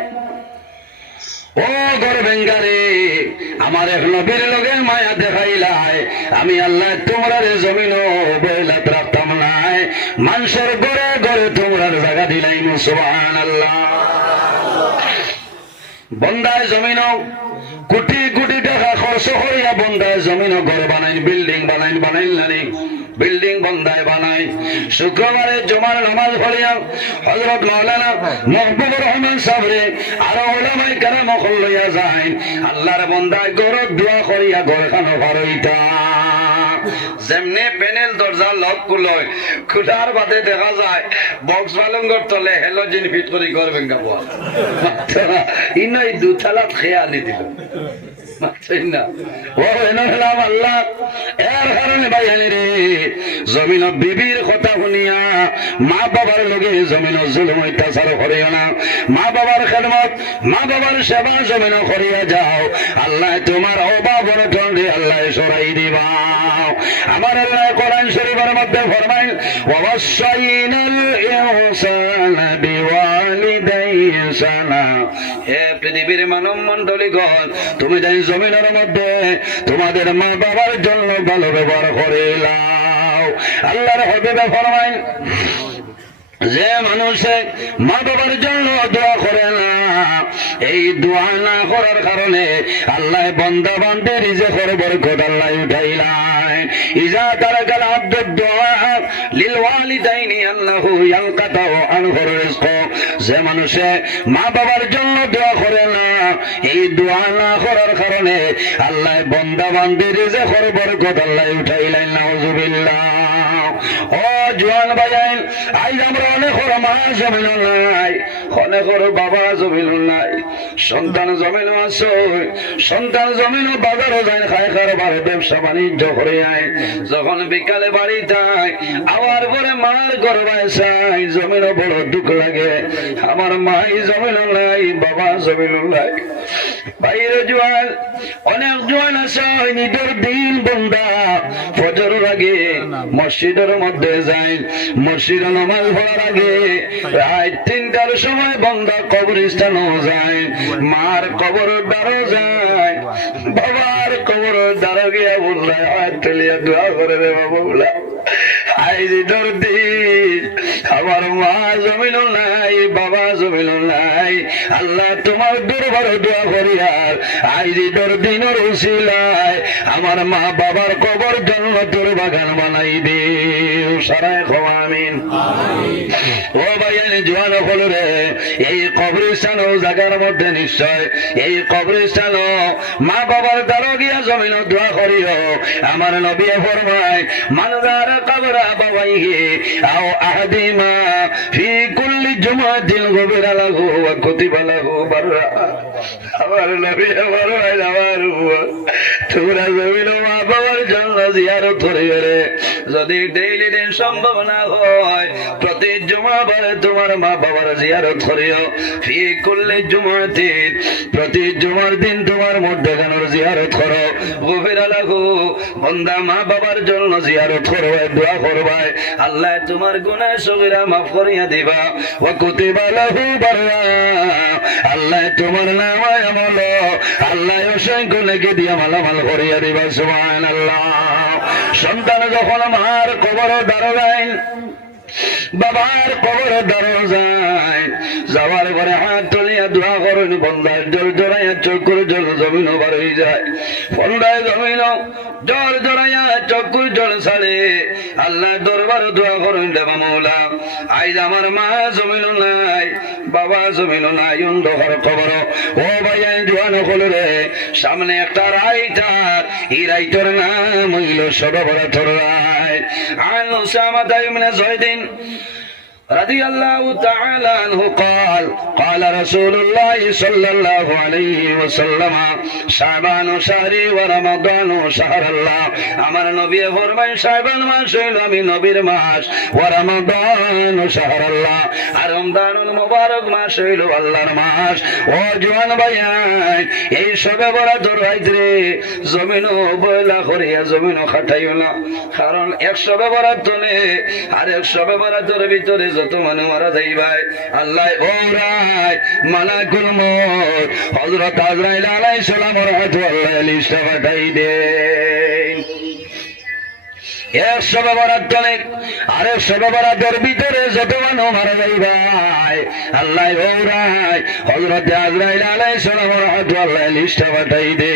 ও গরবেঙ্গা রে আমার এক নবীর লগে মায়া দেখাইলাই আমি আল্লাহ তোমরা জমিন বইলাত রাখতাম নাই মানুষের ঘরে ঘরে তোমরা জায়গা দিলাই সুবহানাল্লাহ বন্দায় জমিন কোটি কোটি টাকা খরচ করিয়া বন্দায় জমিন ঘর বানাইন বিল্ডিং বানাইন নানি বিল্ডিং বন্দায় বানাই শুক্রবারে জমার নামাজ পড়িয়া হযরত মাওলানা মাহবুবুর রহমান সাহেবরে আর উলামায়ে কেরাম মখল লইয়া যায় আল্লাহর বন্দায় গরত দোয়া করিয়া ঘরখানো ভরাইতা যেমনে প্যানেল দরজা লক খুলয় খুলার বাদে দেখা যায় বক্স পালঙ্গর তলে হেলোজিন ফিট করে ঘর ভেঙ্গা বল ইনাই দুতলা খেয়ালি দিল জমিন বিবির কথা শুনিয়া মা বাবার লগে জমিন জুলুম অত্যাচার করিও না মা বাবার খেদমত মা বাবার সেবা জমিন করিয়া যাও আল্লাহ তোমার অভাব অনটন দিয়ে আল্লাহ সরাই দিবা আমার আল্লাহ কোরআন শরীফের মধ্যে ফরমায় ওয়াসাইনাল ইনসানা বিওয়ালিদাইহি ইহসানা হে পৃথিবীর মানব মণ্ডলীগণ তুমি তাই জমিনের মধ্যে তোমাদের মা বাবার জন্য ভালো ব্যবহার করে লাও আল্লাহর হাবিবে ফরমায় যে মানুষে মা বাবার জন্য দোয়া করে না, এই দোয়া না করার কারণে আল্লাহ বান্দা বান্দির রিজিকের বরকত আল্লাহ উঠাইলাই। ইজা তারাকাল আব্দু দুআ লিল ওয়ালিদাইনি আল্লাহু ইয়ানকাতাউ আনহুর রিজক, যে মানুষে মা বাবার জন্য দোয়া করে না, এই দোয়া না করার কারণে আল্লাহ বান্দা বান্দির রিজিকের বরকত আল্লাহ উঠাইলাই। নাউযুবিল্লাহ। ও জওয়ান ভাইয়ান, আজ আমরা অনেক মা জমিন নাই, অনেক বাবা জমিন নাই, সন্তান জমিন আছে, সন্তান জমিন বাজারও যায়, খায় কারবার ব্যবসা বাণিজ্য করে আয়, যখন বিকালে বাড়ি যায় আবার পরে মার গর্বায় চাই, জমিনও বড় দুঃখ লাগে, আমার মাই জমিন নাই, বাবা জমিন নাই। বাইরে জোয়ান, অনেক জোয়ান আছে নিজের দিন বন্দা ফজরের আগে মসজিদের মধ্যে যায়, মসজিদে নামাজ পড়ার আগে রাত 3টার সময় বন্দা কবরস্থানও যায়, মার কবর দ্বারও যায়, বাবার কবর দ্বারা গিয়া বললা হাত তুলিয়া দোয়া করে রে বাবুলা, আইজ তোর দিন আমার মা জমিন নাই, বাবা জমিন নাই, আল্লাহ তোমার দরবার দোয়া করি আর আইজ তোর দিনের উসিলায় আমার মা বাবার কবর জান্নাতের বাগান বানাই দিও, সারাই খাওয়া আমিন। ও ভাইয়ান জোয়ান হল রে, এই কবরস্থান জায়গার মধ্যে নিশ্চয় এই কবরস্থান মা বাবার দ্বারা গিয়া জমিন দোয়া করিও। আমার নবী ফরমায় মানদার কবরা বাবাইহি আও আহাদিমা ফি কুল্লি জুমাতিন গুবিরা লাহু ওয়া কুতিবা লাহু বাররা। আমার নবী ফরমায় আমার তোমরা জমিন মা বাবার জন্য জিয়ারত করিও রে, যদি ডেইলি দিন সম্ভব না হয় প্রতি জুমাবারে তোমার মা বাবার জিয়ারত করিও। ফি কুল্লি জুমাতিন, প্রতি জুমার দিন তোমার মধ্যখানের জিয়ারত করো। গুফিরা লাহু, বান্দা মা বাবার জন্য জিয়ারত করবে, দোয়া করবে, আল্লাহ তোমার গুনাহ সগীরা মাফ করিয়া দিবা। ওয়া কুতিবা লাহু বাররা, আল্লাহ তোমার নামায় আমল আল্লাহ অসংখ্য নেকি দিয়া মালামাল করিয়া দিবা। সুবহানাল্লাহ। সন্তান যখন মার কবর দ্বারা যায়, বাবার কবর দ্বারা যায়, যাওয়ার পরে হাত তুলিয়া দোয়া করেন, বন্দার জোর জোড়াইয়া চকুর জল জমিন বার হয়ে যায়, বন্দায় জমিন জোর জোড়াইয়া চকুর জল ছাড়ে, আল্লাহ দরবার দোয়া করেন, দেবা মৌলা আইজ আমার মা জমিন নাই, বাবা জমিন নাই, অন্ধকার কবর। ও ভাইয়া জোয়ান হল রে, সামনে একটা রাইটার, এই রাইটার নাম হইল সর্বরাতর রায়। আন উসামা ইবনে যায়দিন رضي الله تعالى عنه قال قال رسول الله صلى الله عليه وسلم شعبان شهري ورمضان شهر الله। আমার নবী ফরমায় শাবান মাস হইল আমি নবীর মাস, ওয়া রমাদান শাহর আল্লাহ, আর রমজানুল মুবারক মাস হইল আল্লাহর মাস। ও জওয়ান ভাইয়াই, এই সবে বরাত রাইতে জমিন বয়লা করিয়া জমিন খাটাইও না, কারণ এক সবে বরাত তলে আর এক সবে বরাতের ভিতরে যত মানুষ মারা যাইবাই আল্লাহ ওরাই মালাকুল মউত হযরত আজরাইল আলাইহিস সালাম রাহমাতুল্লাহ লিস্ট পাঠাই দে। এক সবে বরাত তলে আর এক সবে বরাতের ভিতরে যত মানুষ মারা যাইবাই আল্লাহ ওরাই হযরত আজরাইল আলাইহিস সালাম রাহমাতুল্লাহ লিস্ট পাঠাই দে।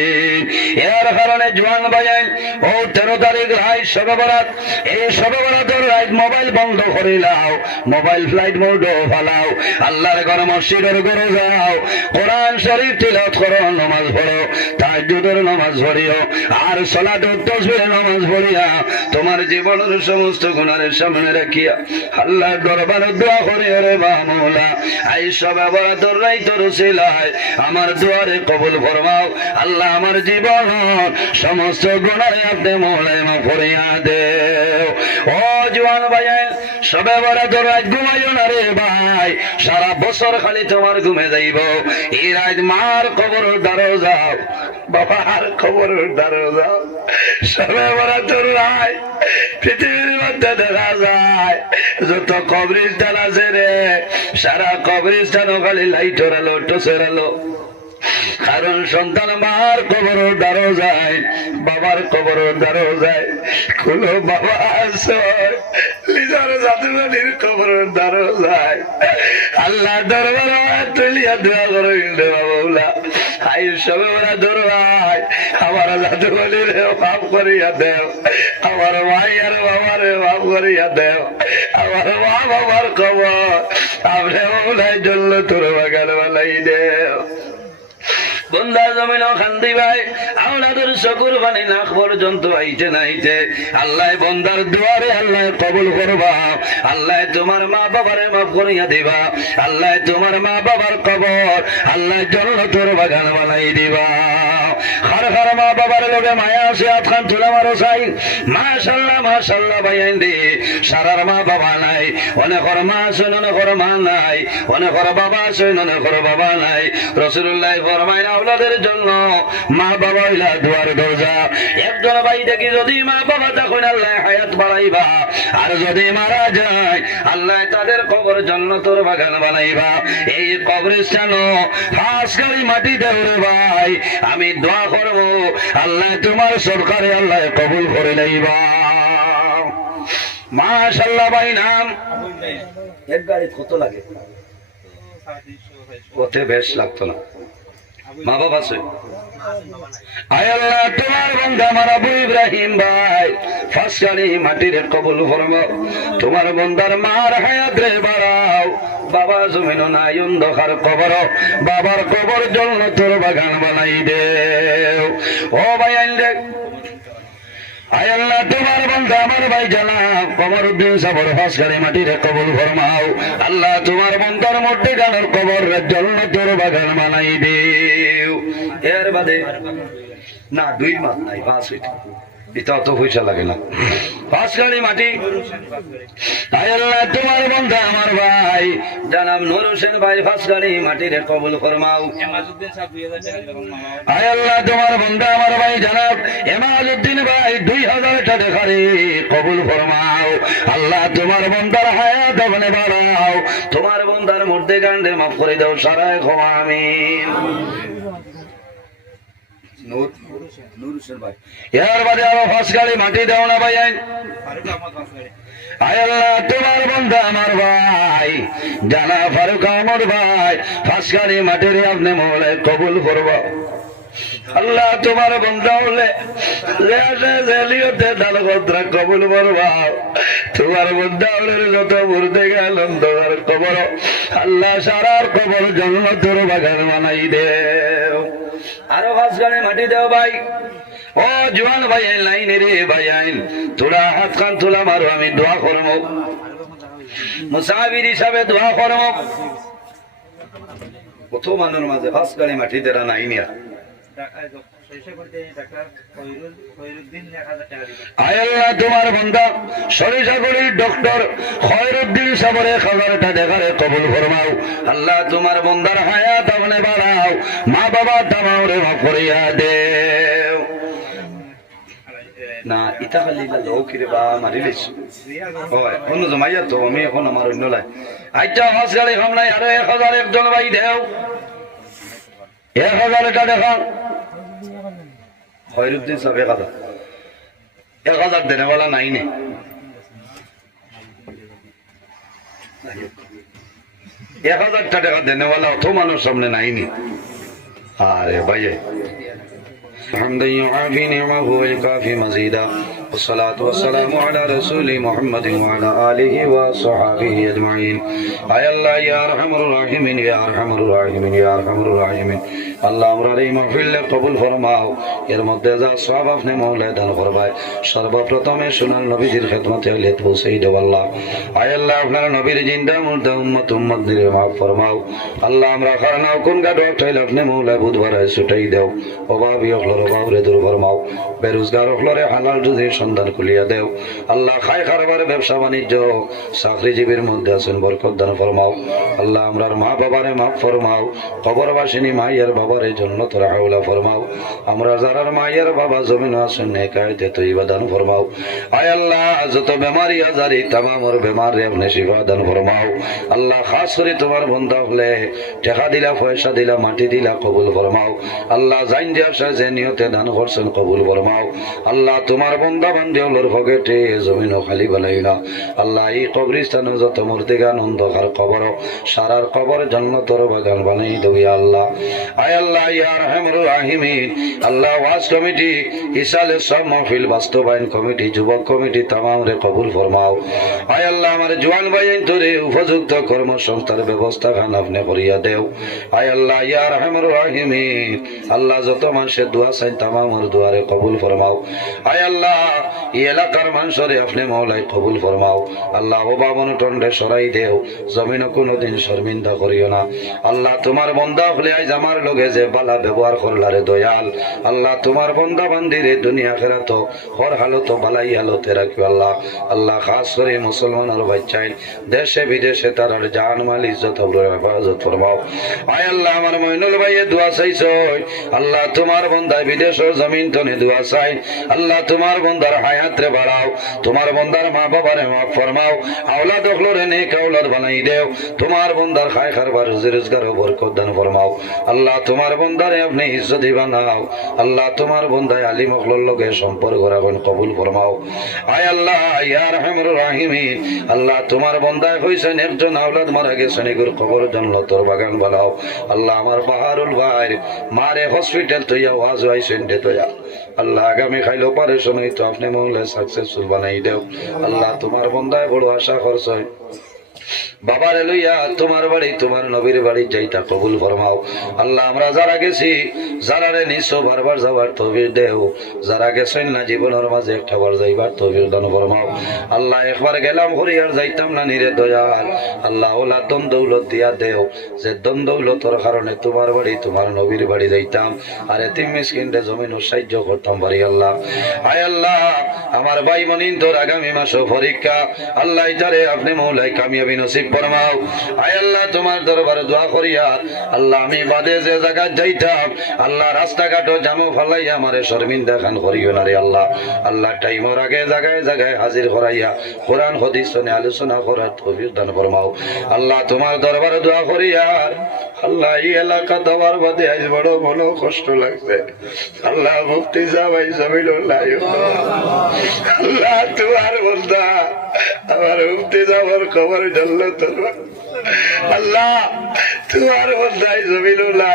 এর কারণে জওয়ান ভাইয়ান, ও 13 তারিখ রাত সবে বরাত, এই সবে বরাতের রাত মোবাইল বন্ধ করে লাও, মোবাইল ফ্লাইট মোড ফালাও, আল্লাহর ঘর মসজিদের ঘরে যাও, কোরআন শরীফ তিলাওয়াত করো, নামাজ পড়ো, তাহাজ্জুদের নামাজ পড়িও, আর সালাতুত তাসবিহের নামাজ পড়িয়া তোমার জীবনের সমস্ত গুনাহের সামনে রাখিয়া আল্লাহর দরবারে দোয়া করে, রে মাওলা এই সবে বরাতের রাতের উসিলায় আমার দোয়ারে কবুল ফরমাও, আল্লাহ আমার জীবন সমস্ত গুনাহ আপনি মওলাই মাফ করিয়া দেও। ও জওয়ান ভাইয়ান, সবে বরাতের রাত ঘুমাইও না রে ভাই, সারা বছর খালি তোমার ঘুমে যাইব, এই রাত মার কবরের দ্বারও যাও, বাবার কবরের দ্বারও যাও। সবে বরাতের রাত পৃথিবীর মধ্যে দেখা যায় যত কবরস্থান আছে রে, সারা কবরস্থানও খালি লাইটের আলো, টর্চের আলো, কারণ সন্তান মার কবর দ্বারও যায়, বাবার কবর দ্বারও যায়। কোন বাবা আছে নিজের জাদুবালির কবর দ্বারও যায়। আল্লাহ দরবার তুলিয়া দোয়া করো বাবুলা, আয়ুষ্যবেলা দরবার আমার জাদুবালির মাফ করিয়া দেও, আমার মায়ের বাবারে মাফ করিয়া দেও, আমার মা বাবার কবর আপনি বাবুলাই জন্য তোর বাগান বালাই দেও। বন্দা জমিন খান্দি ভাই আওলাদের চকুর পানি নাক পর্যন্ত আইতে নাইতে আল্লাহ বন্দার দুয়ারে আল্লাহ কবুল করবা। আল্লাহ তোমার মা বাবারে মাফ করিয়া দিবা। আল্লাহ তোমার মা বাবার কবর আল্লাহ জান্নাতের বাগান বানাই দিবা। হর হর মা বাবার লোকে মায়া আছে আতখান তুলা মারো চাই। মাশাআল্লাহ মাশাআল্লাহ ভাইয়ান দি সারার মা বাবা নাই, অনেকর মা আছে অনেকর মা নাই, অনেকর বাবা আছে অনেকর বাবা নাই। রাসূলুল্লাহ ফরমায় আওলাদের জন্য মা বাবা হইলা দুয়ার দরজা। একজন ভাই দেখি যদি মা বাবা তখন আল্লাহ হায়াত বাড়াইবা, আর যদি মারা যায় আল্লাহ তাদের কবর জান্নাতের বাগান বানাইবা। এই কবরস্থান ফাঁসকারি মাটি দেওরে ভাই আমি দোয়া করব আল্লাহ তোমার সরকারে আল্লাহ কবুল করে লইবা। মাশাআল্লাহ ভাই নাম এক গাড়ি কত লাগে? ওতে বেশ লাগতো না। মা বাবা আছে? আয় আল্লাহ তোমার বান্দা আমার আবু ইব্রাহিম ভাই ফাঁসকারি মাটির কবুল ফরমাও। তোমার বান্দার মার হায়াত রে বাড়াও। বাবা জমিন নাই অন্ধকার কবর, বাবার কবর জান্নাতের বাগান বানাই দেও। ও ভাই আইলে আয় আল্লাহ তোমার বান্দা আমার ভাই জানাব কমরউদ্দিন সাবর ফাঁসকারি মাটির কবুল ফরমাও। আল্লাহ তোমার বান্দার মধ্যে গানের কবর জান্নাতের বাগান বানাই দেও। এর বাদে না দুই মাস নাই, 5 হইতে এটা অত পয়সা লাগে না। ফাঁসকারি মাটি আয় আল্লাহ তোমার বান্দা আমার ভাই জানাব নূর হোসেন ভাই ফাঁসকারি মাটির কবুল ফরমাও। আয় আল্লাহ তোমার বান্দা আমার ভাই জানাব এমাজউদ্দিন ভাই 2000 টাকা করে কবুল ফরমাও। আল্লাহ তোমার বান্দার হায়াত আপনি বাড়াও, তোমার বান্দার মধ্যে গান্ডে মাফ করে দাও সারায় ক্ষমা আমিন। এর বাদে আরো ফাঁসকারি মাটি দেও না ভাই। আয় আল্লাহ তোমার বান্দা আমার ভাই জানা ফারুক আহমদ ভাই ফাঁসকারি মাটির আপনি মহলে কবুল করবা। আল্লাহ তোমার বান্দা হলে কবুল করবা। তোমার বান্দা হলে যত মরতে গেল অন্ধকার কবর আল্লাহ সারার কবর জান্নাতের বাগান বানাই দেও। আরো ফাঁসকারি মাটি দেও ভাই। ও জোয়ান ভাই লাইনে রে ভাই আইন তোরা হাত খান তোলা মারো আমি দোয়া করবো মুসাফির হিসাবে দোয়া করবো। কত মানুষ মাঝে ফাঁসকারি মাটি দেরা নাই নিয়া। আয় আল্লাহ তোমার বান্দা সরিষাগুড়ির ডক্টর খয়রুদ্দিন সাবরে 1000 টাকা কবুল ফরমাও। আল্লাহ তোমার বান্দার হায়াত আপনি বাড়াও, মা বাবা তামারে মাফ করিয়া দেও। না ইটা খালি লোকিরে বা মারিলিস হয় অন্য জমাইয়া তো আমি এখন আমার অন্য লাই আইটা ফাঁসকারি খামলাই আরো 1000 একজন ভাই দেও। 1000 টাকা দেখান খয়রুদ্দিন সাহেব 1000 দেনে वाला নাই নে। 1000 টাকা দেনে वाला অত মানুষ সামনে নাই নি। আরে ভাই حمدا يعافي نعمه ويكافي مزيدا والصلاة والسلام على رسول محمد وعلى آله وصحبه أجمعين. أي الله يا أرحم الراحمين يا أرحم الراحمين يا أرحم الراحمين. আল্লাহ আমরা এই মাহফিলে কবুল ফরমাও। এর মধ্যে যা সওয়াব আপনি মওলা দান করবাই। সর্বপ্রথমে সোনার নবীজির খেদমতে হলে পৌঁছে দাও আল্লাহ। আয় আল্লাহ আপনার নবীর জিন্দা মুর্দা উম্মত উম্মতদের মাফ ফরমাও আল্লাহ। আমরা খানাও কোন গাড়ি উঠাইলে আপনি মওলা বুধবার ছুটাই দাও। অভাবী হলর অভাবরে দূর ফরমাও। বেরোজগার হলরে হালাল রুজি সন্ধান খুলিয়া দেও আল্লাহ খাই খারবার ব্যবসা বাণিজ্য চাকরিজীবীর মধ্যে আছেন বরকত দান ফরমাও আল্লাহ আমরার মা বাবারে মাফ ফরমাও কবরবাসিনী মাইয়ার বাবারে জান্নাতুল আউলা ফরমাও আমরা যারার মাইয়ার বাবা জমিন আছেন নেকায়েতে তৈবা দান ফরমাও আয় আল্লাহ যত বেমারি আজারি তামামর বেমার রে আপনি শিফা দান ফরমাও আল্লাহ খাস করে তোমার বন্ধা হলে টাকা দিলা পয়সা দিলা মাটি দিলা কবুল ফরমাও আল্লাহ জাইন ব্যবসা যে নিয়তে দান করছেন কবুল ফরমাও আল্লাহ তোমার বন্ধা বান্ধি হলোর ফগেটে জমিন খালি বানাই না আল্লাহ এই কবরিস্তান যত মূর্তিগান অন্ধকার কবর সারার কবর জান্নাতের বাগান বানাই দেবি আল্লাহ আয় আল্লাহ ইয়া রাহমানুর রাহিমিন আল্লাহ ওয়াজ কমিটি ইসালে সব মাহফিল বাস্তবায়ন কমিটি যুবক কমিটি তামাম রে কবুল ফরমাও আয় আল্লাহ আমার জওয়ান ভাই তোরে উপযুক্ত কর্মসংস্থার ব্যবস্থা খান আপনি করিয়া দেও আয় আল্লাহ ইয়া রাহমানুর রাহিমিন আল্লাহ যত মানুষের দোয়া চাই তামামর দোয়ারে কবুল ফরমাও আয় আল্লাহ এই এলাকার মানুষরে আপনি মওলাই কবুল ফরমাও আল্লাহ ওবা বনটন্ডে সরাই দেও জমিন কোনোদিন শর্মিন্দা করিও না আল্লাহ তোমার বন্ধা হলে আজ আমার লগে যে বালা ব্যবহার করলারে দয়াল আল্লাহ তোমার বন্ধা বান্দিরে দুনিয়া খেরাত হর হালত বালাই হালতে রাখিও আল্লাহ আল্লাহ খাস করে মুসলমানের বাচ্চাই দেশে বিদেশে তার জান মাল ইজ্জত হেফাজত ফরমাও আয় আল্লাহ আমার মইনুল ভাইয়ে দোয়া চাইছ আল্লাহ তোমার বন্ধায় বিদেশের জমিন তনে দোয়া চাই আল্লাহ তোমার বন্ধার হায়াত রে বাড়াও তোমার বন্ধার মা বাবারে মাফ ফরমাও আওলাদ অখলরে নেক আওলাদ বানাই দেও তোমার বন্ধার খায় খারবার রুজি রোজগার ও বরকত দান ফরমাও আল্লাহ তোমার বন্ধারে আপনি ইজ্জতি বানাও আল্লাহ তোমার বন্ধায় আলিম অখলর লগে সম্পর্ক রাখুন কবুল ফরমাও আয় আল্লাহ ইয়া রাহমানুর রাহিমিন আল্লাহ তোমার বন্ধায় হইছেন একজন আওলাদ মারা গেছেন এগুর খবর জান্নাতের বাগান বানাও আল্লাহ আমার বাহারুল ভাই মারে হসপিটাল তৈয়া ওয়াজ হইছেন দে তৈয়া আল্লাহ আগামী খাইল অপারেশন হইতো আপনি মহলে সাকসেসফুল বানাই দেও আল্লাহ তোমার বন্ধায় বড় আশা করছ বাবারে লইয়া তোমার বাড়ি তোমার নবীর বাড়ি যাইতা কবুল ফরমাও আল্লাহ আমরা যারা গেছি যারা রে নিছো বারবার যাবার তৌফিক দেও যারা গেছেন না জীবনের মাঝে একটা বার যাইবার তৌফিক দান ফরমাও আল্লাহ একবার গেলাম হরিয়ার যাইতাম না নিরে দয়াল আল্লাহ ওলা দন দৌলত দিয়া দেও যে দন দৌলতর কারণে তোমার বাড়ি তোমার নবীর বাড়ি যাইতাম আর এতিম মিসকিনরে জমিন সাহায্য করতাম পারি আল্লাহ আয় আল্লাহ আমার ভাই মনিন তোর আগামী মাসে পরীক্ষা আল্লাহ ইতারে আপনি মৌলাই কামিয়াবি নসিব ফরমাও আয় আল্লাহ তোমার দরবারে দোয়া করিয়া আল্লাহ আমি বাদে যে জায়গায় যাইতাম আল্লাহ রাস্তাঘাটও জামো ফালাইয়া আমারে শর্মিন্দা খান করিও না রে আল্লাহ আল্লাহ টাইমর আগে জায়গায় জায়গায় হাজির করাইয়া কোরআন হাদিস নিয়ে আলোচনা করার তৌফিক দান ফরমাও আল্লাহ তোমার দরবারে দোয়া করিয়া আল্লাহ এই এলাকা তোমার বাদে আজ বড় মনে কষ্ট লাগছে আল্লাহ মুফতি সাহেব জমিনুল্লাহ আল্লাহ তোমার বন্ধা আমার মুফতি সাহেবের খবর জানল তোর আল্লাহ তোমার বন্ধাই জমিনুল্লাহ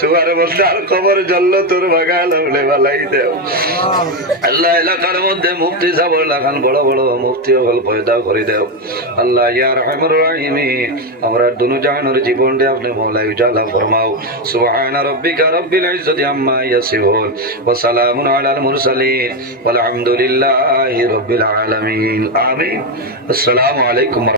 তোমার বন্ধার খবর জানল তোর বাগান হলে বালাই দেও আল্লাহ এলাকার মধ্যে মুফতি সাহেব লাগান বড় বড় মুফতি হল পয়দা করে দেও আল্লাহ ইয়া রাহমানুর রাহিমিন আমরা দুনু জাহানের জীবনটা আপনি মওলাই উজালা ফরমাও সুবহান রাব্বিকা রাব্বিল ইজ্জাতি আম্মা ইয়াসিফুন ওয়া সালামুন আলাল মুরসালিন ওয়াল হামদুলিল্লাহি রাব্বিল আলামিন আমিন আসসালামু আলাইকুম।